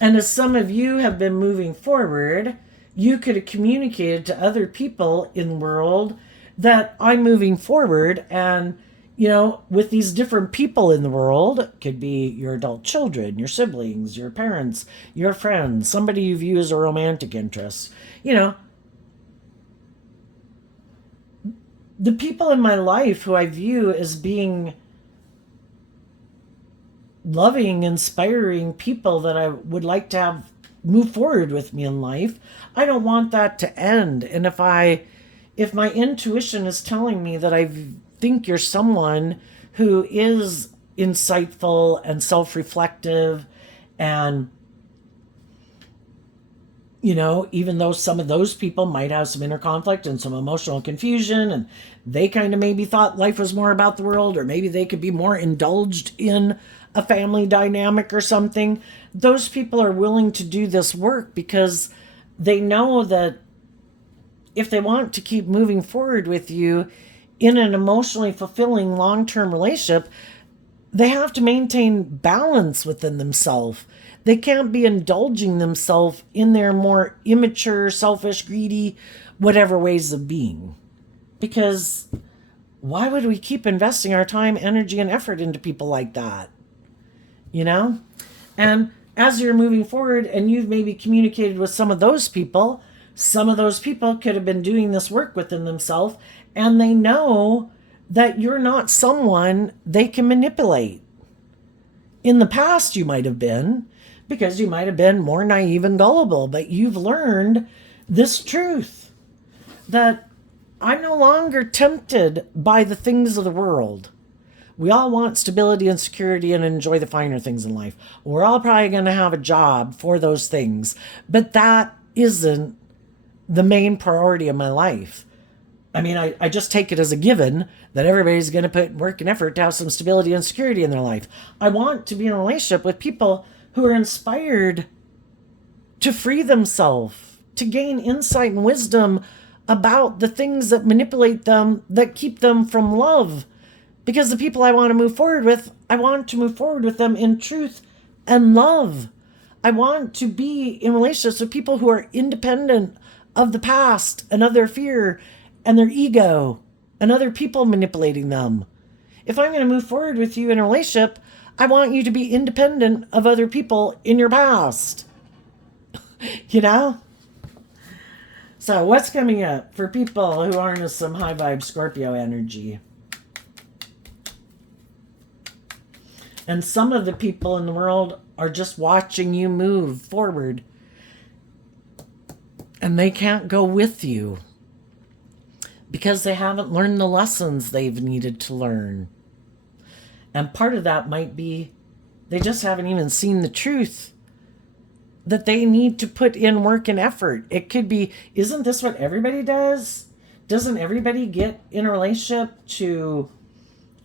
And as some of you have been moving forward, you could have communicated to other people in the world that I'm moving forward, and with these different people in the world, it could be your adult children, your siblings, your parents, your friends, somebody you view as a romantic interest. The people in my life who I view as being loving, inspiring people that I would like to have move forward with me in life, I don't want that to end. And if my intuition is telling me that I think you're someone who is insightful and self-reflective, and even though some of those people might have some inner conflict and some emotional confusion, and they kind of maybe thought life was more about the world, or maybe they could be more indulged in a family dynamic or something, those people are willing to do this work because they know that if they want to keep moving forward with you in an emotionally fulfilling long-term relationship, they have to maintain balance within themselves. They can't be indulging themselves in their more immature, selfish, greedy, whatever ways of being. Because why would we keep investing our time, energy, and effort into people like that? And as you're moving forward and you've maybe communicated with some of those people could have been doing this work within themselves, and they know that you're not someone they can manipulate. In the past, you might have been, because you might have been more naive and gullible, but you've learned this truth that I'm no longer tempted by the things of the world. We all want stability and security and enjoy the finer things in life. We're all probably going to have a job for those things, but that isn't the main priority of my life. I mean, I just take it as a given that everybody's going to put work and effort to have some stability and security in their life. I want to be in a relationship with people who are inspired to free themselves, to gain insight and wisdom about the things that manipulate them, that keep them from love. Because the people I want to move forward with, I want to move forward with them in truth and love. I want to be in relationships with people who are independent of the past and of their fear and their ego and other people manipulating them. If I'm going to move forward with you in a relationship, I want you to be independent of other people in your past. So what's coming up for people who harness some high vibe Scorpio energy? And some of the people in the world are just watching you move forward, and they can't go with you because they haven't learned the lessons they've needed to learn. And part of that might be they just haven't even seen the truth that they need to put in work and effort. It could be, isn't this what everybody does? doesn't everybody get in a relationship to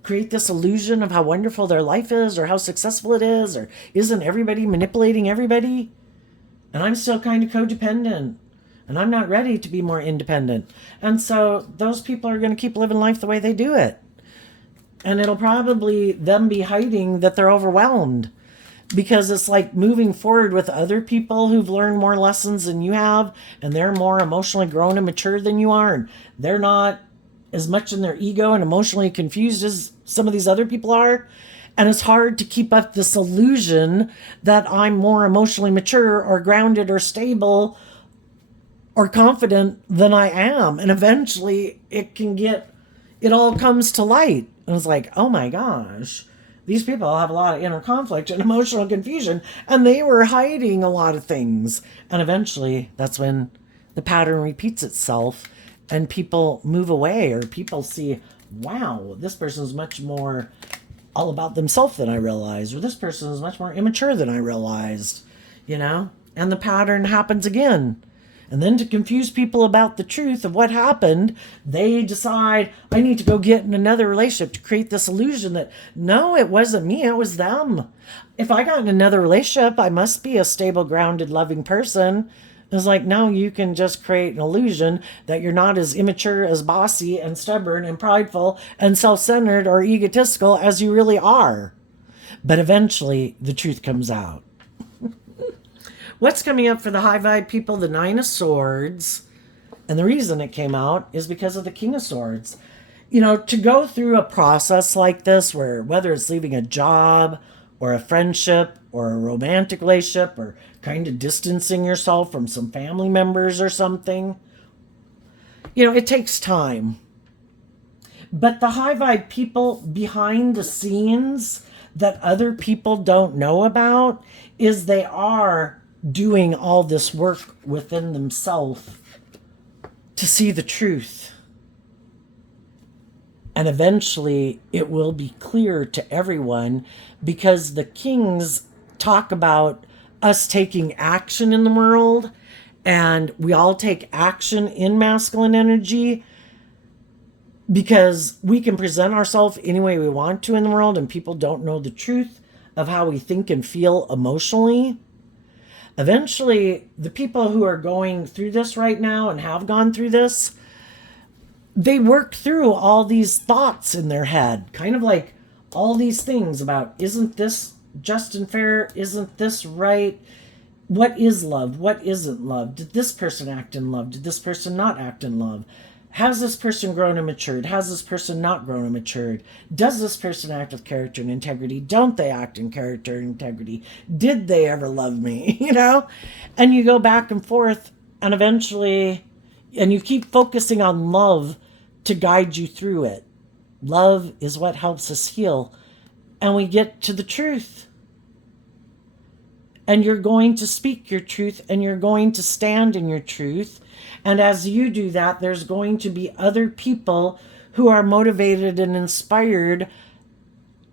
create this illusion of how wonderful their life is or how successful it is? Or isn't everybody manipulating everybody? And I'm still kind of codependent. And I'm not ready to be more independent. And so those people are going to keep living life the way they do it. And it'll probably them be hiding that they're overwhelmed, because it's like moving forward with other people who've learned more lessons than you have, and they're more emotionally grown and mature than you are, and they're not as much in their ego and emotionally confused as some of these other people are. And it's hard to keep up this illusion that I'm more emotionally mature or grounded or stable or confident than I am. And eventually it all comes to light. And it's like, oh my gosh, these people have a lot of inner conflict and emotional confusion, and they were hiding a lot of things. And eventually, that's when the pattern repeats itself, and people move away, or people see, wow, this person's much more all about themselves than I realized, or this person is much more immature than I realized, And the pattern happens again. And then to confuse people about the truth of what happened, they decide, I need to go get in another relationship to create this illusion that, no, it wasn't me, it was them. If I got in another relationship, I must be a stable, grounded, loving person. It's like, no, you can just create an illusion that you're not as immature, as bossy and stubborn and prideful and self-centered or egotistical as you really are. But eventually, the truth comes out. What's coming up for the high vibe people? The Nine of Swords. And the reason it came out is because of the King of Swords. To go through a process like this, where whether it's leaving a job or a friendship or a romantic relationship or kind of distancing yourself from some family members or something, it takes time. But the high vibe people behind the scenes that other people don't know about is they are doing all this work within themselves to see the truth. And eventually it will be clear to everyone, because the kings talk about us taking action in the world, and we all take action in masculine energy because we can present ourselves any way we want to in the world, and people don't know the truth of how we think and feel emotionally. Eventually, the people who are going through this right now and have gone through this, they work through all these thoughts in their head, kind of like all these things about, isn't this just and fair? Isn't this right? What is love? What isn't love? Did this person act in love? Did this person not act in love? Has this person grown and matured? Has this person not grown and matured? Does this person act with character and integrity? Don't they act in character and integrity? Did they ever love me? And you go back and forth, and eventually, and you keep focusing on love to guide you through it. Love is what helps us heal. And we get to the truth. And you're going to speak your truth, and you're going to stand in your truth. And as you do that, there's going to be other people who are motivated and inspired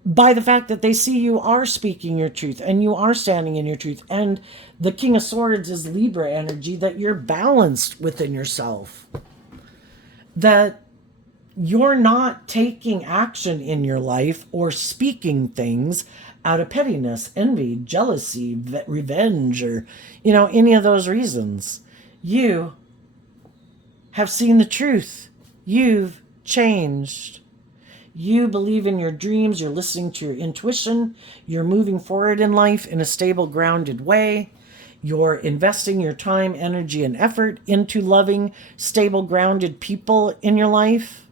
by the fact that they see you are speaking your truth and you are standing in your truth. And the King of Swords is Libra energy, that you're balanced within yourself. That you're not taking action in your life or speaking things out of pettiness, envy, jealousy, revenge, or, any of those reasons. You have seen the truth. You've changed. You believe in your dreams. You're listening to your intuition. You're moving forward in life in a stable, grounded way. You're investing your time, energy, and effort into loving, stable, grounded people in your life.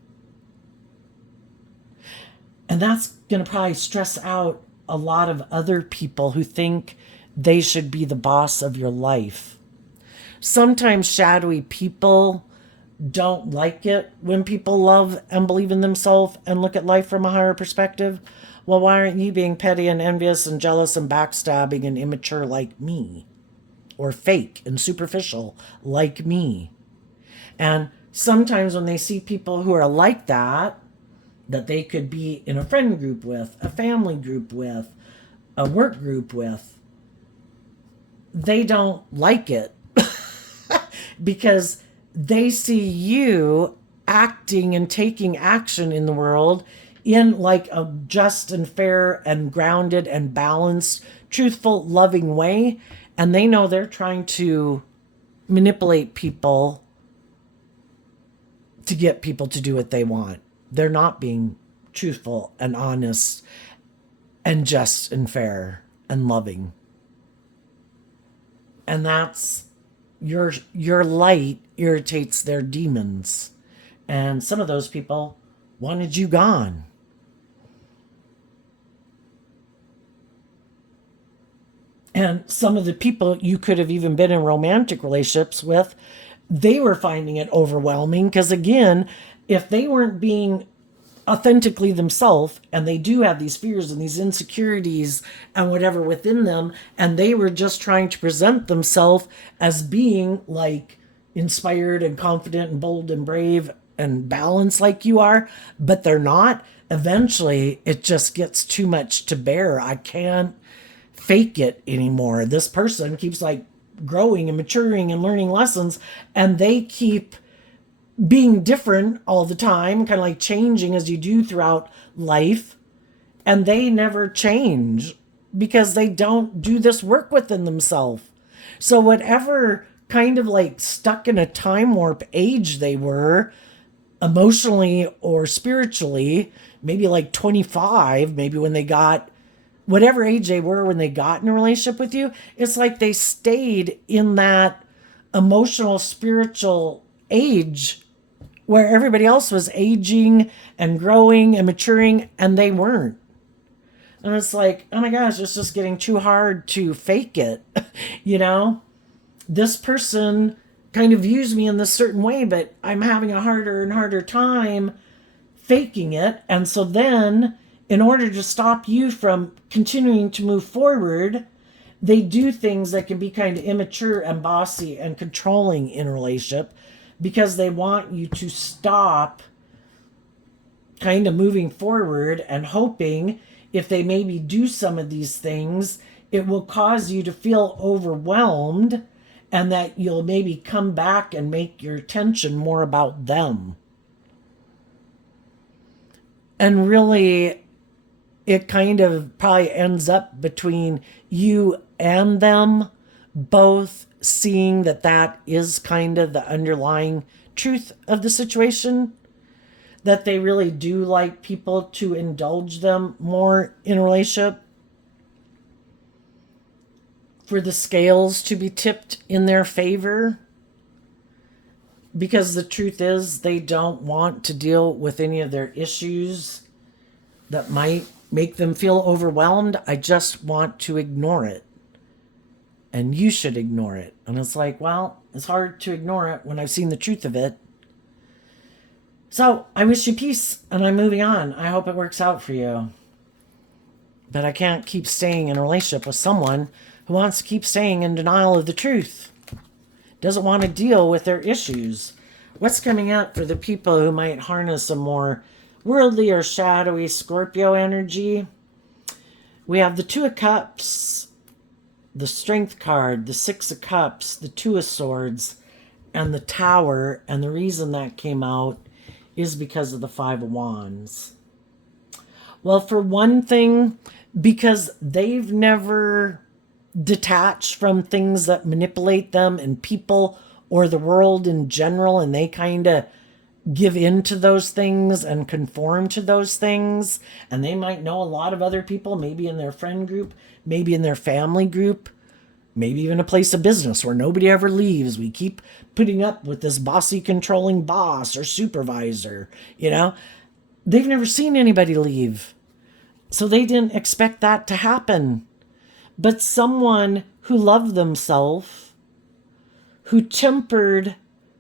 And that's going to probably stress out a lot of other people who think they should be the boss of your life. Sometimes shadowy people don't like it when people love and believe in themselves and look at life from a higher perspective. Well, why aren't you being petty and envious and jealous and backstabbing and immature like me? Or fake and superficial like me? And sometimes when they see people who are like that they could be in a friend group with, a family group with, a work group with, they don't like it because they see you acting and taking action in the world in like a just and fair and grounded and balanced, truthful, loving way. And they know they're trying to manipulate people to get people to do what they want. They're not being truthful and honest and just and fair and loving. And that's your light irritates their demons. And some of those people wanted you gone. And some of the people you could have even been in romantic relationships with, they were finding it overwhelming because, again, if they weren't being authentically themselves and they do have these fears and these insecurities and whatever within them, and they were just trying to present themselves as being like inspired and confident and bold and brave and balanced like you are, but they're not, eventually it just gets too much to bear. I can't fake it anymore. This person keeps like growing and maturing and learning lessons, and they keep being different all the time, kind of like changing as you do throughout life, and they never change because they don't do this work within themselves. So whatever kind of like stuck in a time warp age they were, emotionally or spiritually, maybe like 25, maybe when they got whatever age they were when they got in a relationship with you, it's like they stayed in that emotional, spiritual age where everybody else was aging and growing and maturing and they weren't. And it's like, oh my gosh, it's just getting too hard to fake it. You know, this person kind of views me in this certain way, but I'm having a harder and harder time faking it. And so then, in order to stop you from continuing to move forward, they do things that can be kind of immature and bossy and controlling in a relationship because they want you to stop kind of moving forward and hoping if they maybe do some of these things, it will cause you to feel overwhelmed and that you'll maybe come back and make your attention more about them. And really, it kind of probably ends up between you and them both seeing that that is kind of the underlying truth of the situation, that they really do like people to indulge them more in a relationship, for the scales to be tipped in their favor, because the truth is they don't want to deal with any of their issues that might make them feel overwhelmed. I just want to ignore it. And you should ignore it. And it's like, well, it's hard to ignore it when I've seen the truth of it. So I wish you peace, and I'm moving on. I hope it works out for you. But I can't keep staying in a relationship with someone who wants to keep staying in denial of the truth. Doesn't want to deal with their issues. What's coming up for the people who might harness a more worldly or shadowy Scorpio energy? We have the Two of Cups, the Strength card, the Six of Cups, the Two of Swords, and the Tower. And the reason that came out is because of the Five of Wands. Well, for one thing, because they've never detached from things that manipulate them and people or the world in general, and they kind of give in to those things and conform to those things. And they might know a lot of other people, maybe in their friend group, maybe in their family group, maybe even a place of business where nobody ever leaves. We keep putting up with this bossy, controlling boss or supervisor, you know. They've never seen anybody leave. So they didn't expect that to happen. But someone who loved themselves, who tempered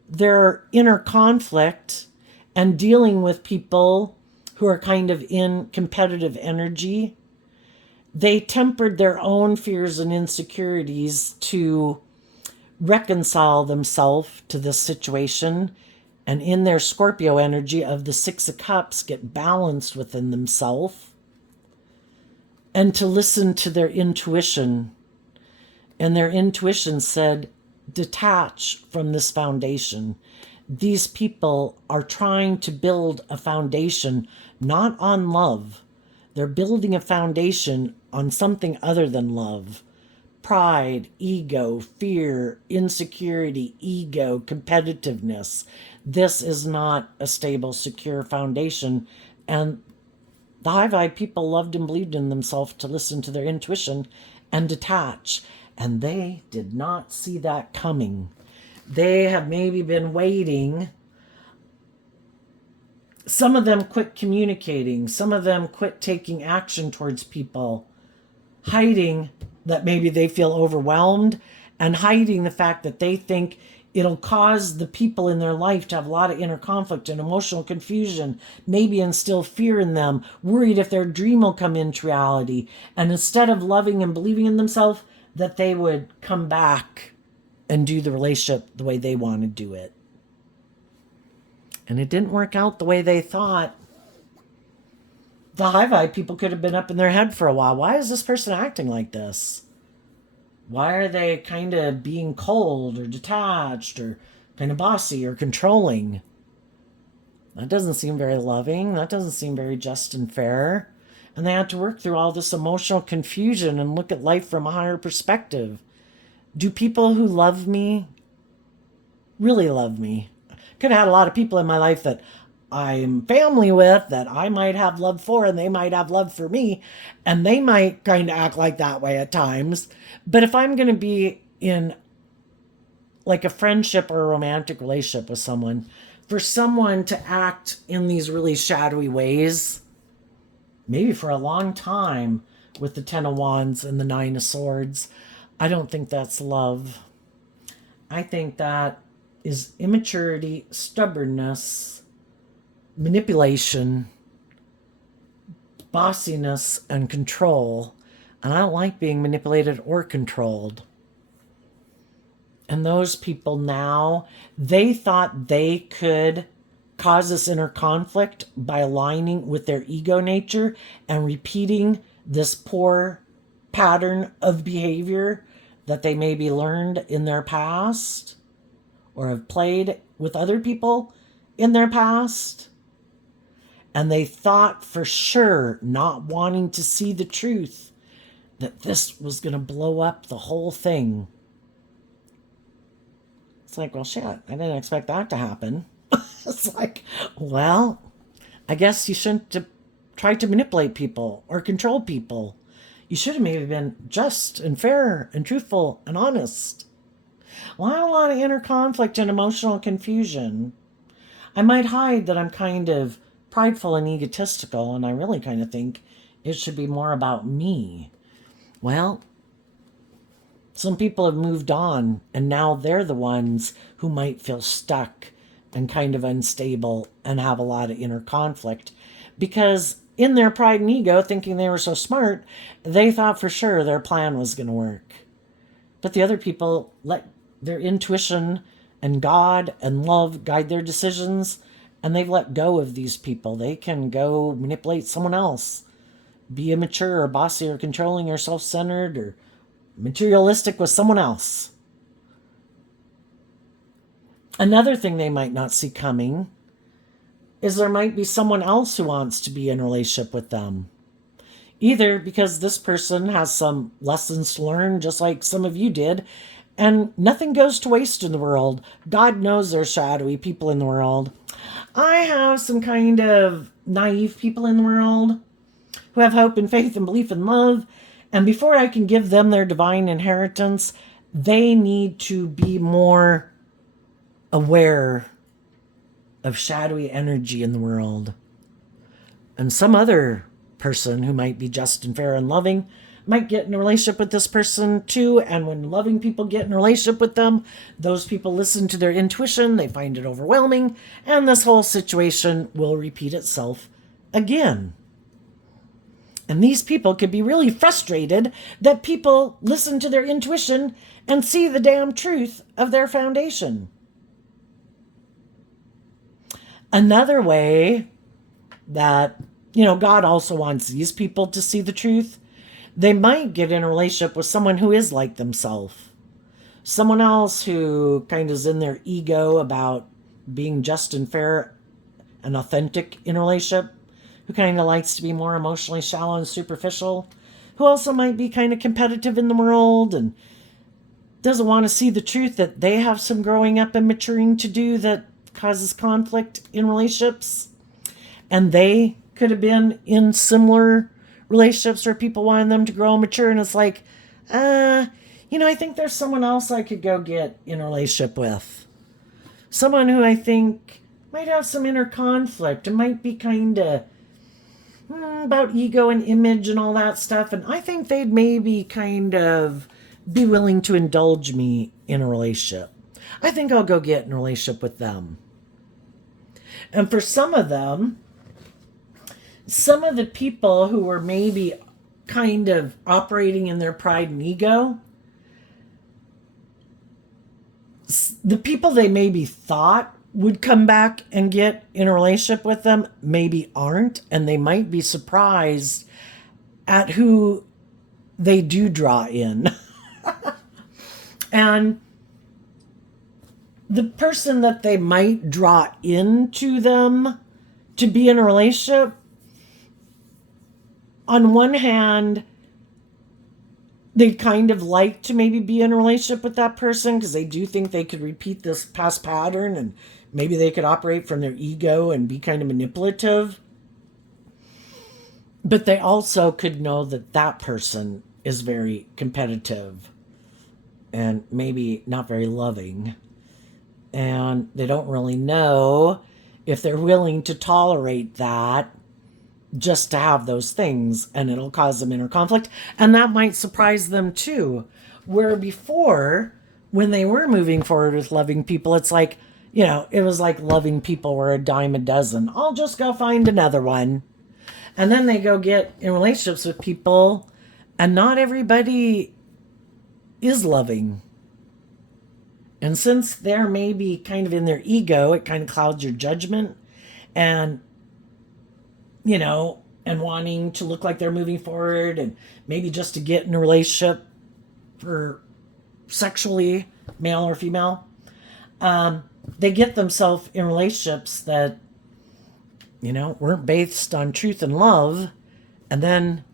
their inner conflict and dealing with people who are kind of in competitive energy, they tempered their own fears and insecurities to reconcile themselves to this situation, and in their Scorpio energy of the Six of Cups get balanced within themselves, and to listen to their intuition. And their intuition said, detach from this foundation. these people are trying to build a foundation not on love. They're building a foundation on something other than love. Pride, ego, fear, insecurity, ego, competitiveness. This is not a stable, secure foundation. And the high vibe people loved and believed in themselves to listen to their intuition and detach. And they did not see that coming. They have maybe been waiting. Some of them quit communicating. Some of them quit taking action towards people, hiding that maybe they feel overwhelmed and hiding the fact that they think it'll cause the people in their life to have a lot of inner conflict and emotional confusion, maybe instill fear in them, worried if their dream will come into reality. And instead of loving and believing in themselves, that they would come back and do the relationship the way they want to do it. And it didn't work out the way they thought. The high vibe people could have been up in their head for a while. Why is this person acting like this? Why are they kind of being cold or detached or kind of bossy or controlling? That doesn't seem very loving. That doesn't seem very just and fair. And they had to work through all this emotional confusion and look at life from a higher perspective. Do people who love me really love me? Could have had a lot of people in my life that I'm family with, that I might have love for, and they might have love for me, and they might kind of act like that way at times. But if I'm going to be in like a friendship or a romantic relationship with someone, for someone to act in these really shadowy ways, maybe for a long time with the Ten of Wands and the Nine of Swords, I don't think that's love. I think that is immaturity, stubbornness, manipulation, bossiness, and control. And I don't like being manipulated or controlled. And those people now, they thought they could cause this inner conflict by aligning with their ego nature and repeating this poor pattern of behavior that they maybe learned in their past or have played with other people in their past. And they thought for sure, not wanting to see the truth, that this was going to blow up the whole thing. It's like, well, shit, I didn't expect that to happen. It's like, well, I guess you shouldn't have tried to manipulate people or control people. You should have maybe been just and fair and truthful and honest. Well, I have a lot of inner conflict and emotional confusion. I might hide that I'm kind of prideful and egotistical, and I really kind of think it should be more about me. Well, some people have moved on, and now they're the ones who might feel stuck and kind of unstable and have a lot of inner conflict because in their pride and ego, thinking they were so smart, they thought for sure their plan was going to work. But the other people let their intuition and God and love guide their decisions, and they've let go of these people. They can go manipulate someone else, be immature or bossy or controlling or self-centered or materialistic with someone else. Another thing they might not see coming is there might be someone else who wants to be in a relationship with them. Either because this person has some lessons to learn, just like some of you did, and nothing goes to waste in the world. God knows there's shadowy people in the world. I have some kind of naive people in the world who have hope and faith and belief and love, and before I can give them their divine inheritance, they need to be more aware of shadowy energy in the world. And some other person who might be just and fair and loving might get in a relationship with this person too. And when loving people get in a relationship with them, those people listen to their intuition, they find it overwhelming, and this whole situation will repeat itself again. And these people could be really frustrated that people listen to their intuition and see the damn truth of their foundation. Another way that, God also wants these people to see the truth, they might get in a relationship with someone who is like themselves. Someone else who kind of is in their ego about being just and fair and authentic in a relationship, who kind of likes to be more emotionally shallow and superficial, who also might be kind of competitive in the world and doesn't want to see the truth that they have some growing up and maturing to do that causes conflict in relationships. And they could have been in similar relationships where people wanted them to grow and mature, and it's like, I think there's someone else I could go get in a relationship with. Someone who I think might have some inner conflict and might be kind of about ego and image and all that stuff. And I think they'd maybe kind of be willing to indulge me in a relationship. I think I'll go get in a relationship with them. And for some of them, some of the people who were maybe kind of operating in their pride and ego, the people they maybe thought would come back and get in a relationship with them maybe aren't, and they might be surprised at who they do draw in. And the person that they might draw into them to be in a relationship, on one hand, they'd kind of like to maybe be in a relationship with that person because they do think they could repeat this past pattern, and maybe they could operate from their ego and be kind of manipulative. But they also could know that that person is very competitive and maybe not very loving. And they don't really know if they're willing to tolerate that just to have those things, and it'll cause them inner conflict. And that might surprise them too. Where before, when they were moving forward with loving people, it's like, it was like loving people were a dime a dozen. I'll just go find another one. And then they go get in relationships with people, and not everybody is loving. And since they're maybe kind of in their ego, it kind of clouds your judgment. And and wanting to look like they're moving forward and maybe just to get in a relationship for sexually, male or female, they get themselves in relationships that, weren't based on truth and love. And then,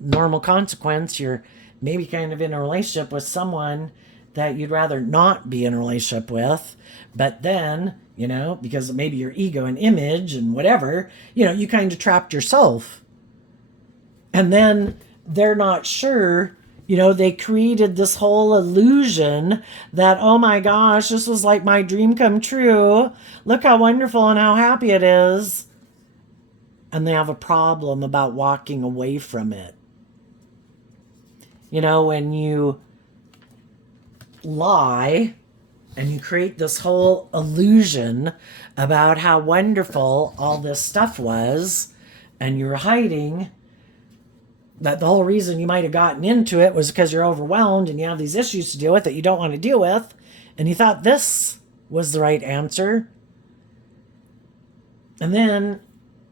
normal consequence, you're maybe kind of in a relationship with someone that you'd rather not be in a relationship with, but then, because of maybe your ego and image and whatever, you kind of trapped yourself. And then they're not sure, they created this whole illusion that, oh my gosh, this was like my dream come true. Look how wonderful and how happy it is. And they have a problem about walking away from it. When you lie and you create this whole illusion about how wonderful all this stuff was, and you're hiding that the whole reason you might have gotten into it was because you're overwhelmed and you have these issues to deal with that you don't want to deal with, and you thought this was the right answer, and then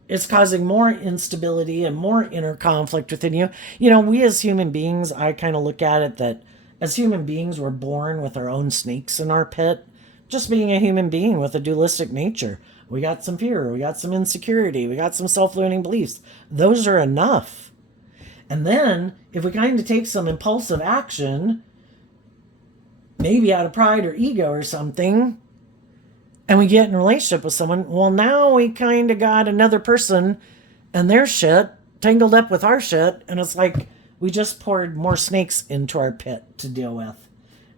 it's causing more instability and more inner conflict within you. We as human beings, I kind of look at it that as human beings, we're born with our own snakes in our pit. Just being a human being with a dualistic nature. We got some fear, we got some insecurity, we got some self-limiting beliefs. Those are enough. And then, if we kind of take some impulsive action, maybe out of pride or ego or something, and we get in a relationship with someone, well, now we kind of got another person and their shit tangled up with our shit, and it's like, we just poured more snakes into our pit to deal with.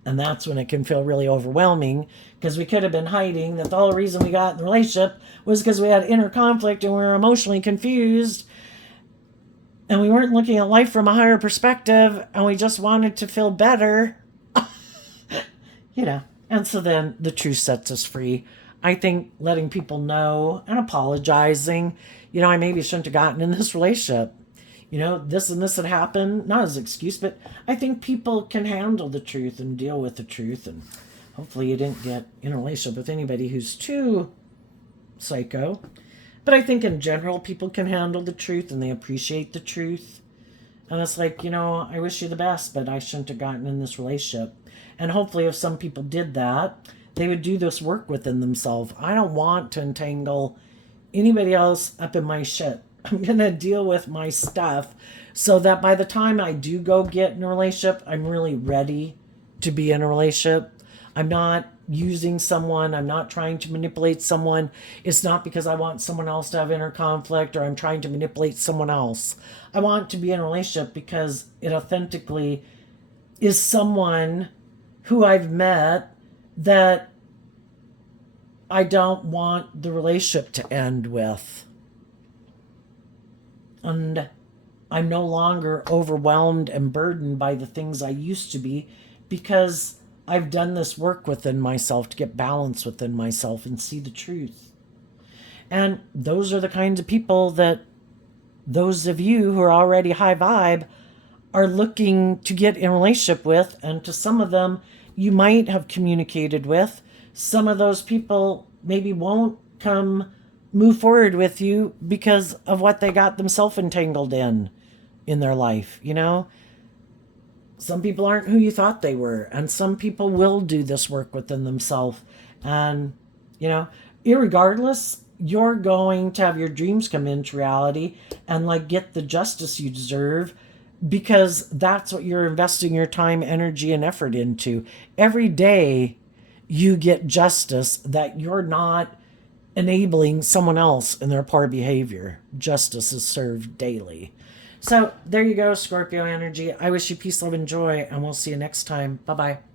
And that's when it can feel really overwhelming, because we could have been hiding that the whole reason we got in the relationship was because we had inner conflict and we were emotionally confused. And we weren't looking at life from a higher perspective, and we just wanted to feel better. And so then the truth sets us free. I think letting people know and apologizing, I maybe shouldn't have gotten in this relationship. This and this had happened, not as an excuse, but I think people can handle the truth and deal with the truth. And hopefully you didn't get in a relationship with anybody who's too psycho. But I think in general, people can handle the truth and they appreciate the truth. And it's like, I wish you the best, but I shouldn't have gotten in this relationship. And hopefully if some people did that, they would do this work within themselves. I don't want to entangle anybody else up in my shit. I'm going to deal with my stuff so that by the time I do go get in a relationship, I'm really ready to be in a relationship. I'm not using someone. I'm not trying to manipulate someone. It's not because I want someone else to have inner conflict or I'm trying to manipulate someone else. I want to be in a relationship because it authentically is someone who I've met that I don't want the relationship to end with. And I'm no longer overwhelmed and burdened by the things I used to be because I've done this work within myself to get balance within myself and see the truth. And those are the kinds of people that those of you who are already high vibe are looking to get in a relationship with. And to some of them, you might have communicated with. Some of those people maybe won't come move forward with you because of what they got themselves entangled in their life, you know? Some people aren't who you thought they were, and some people will do this work within themselves. And, you know, irregardless, you're going to have your dreams come into reality and like get the justice you deserve because that's what you're investing your time, energy, and effort into. Every day you get justice that you're not enabling someone else in their poor behavior. Justice is served daily. So there you go, Scorpio energy. I wish you peace, love, and joy, and we'll see you next time. Bye bye.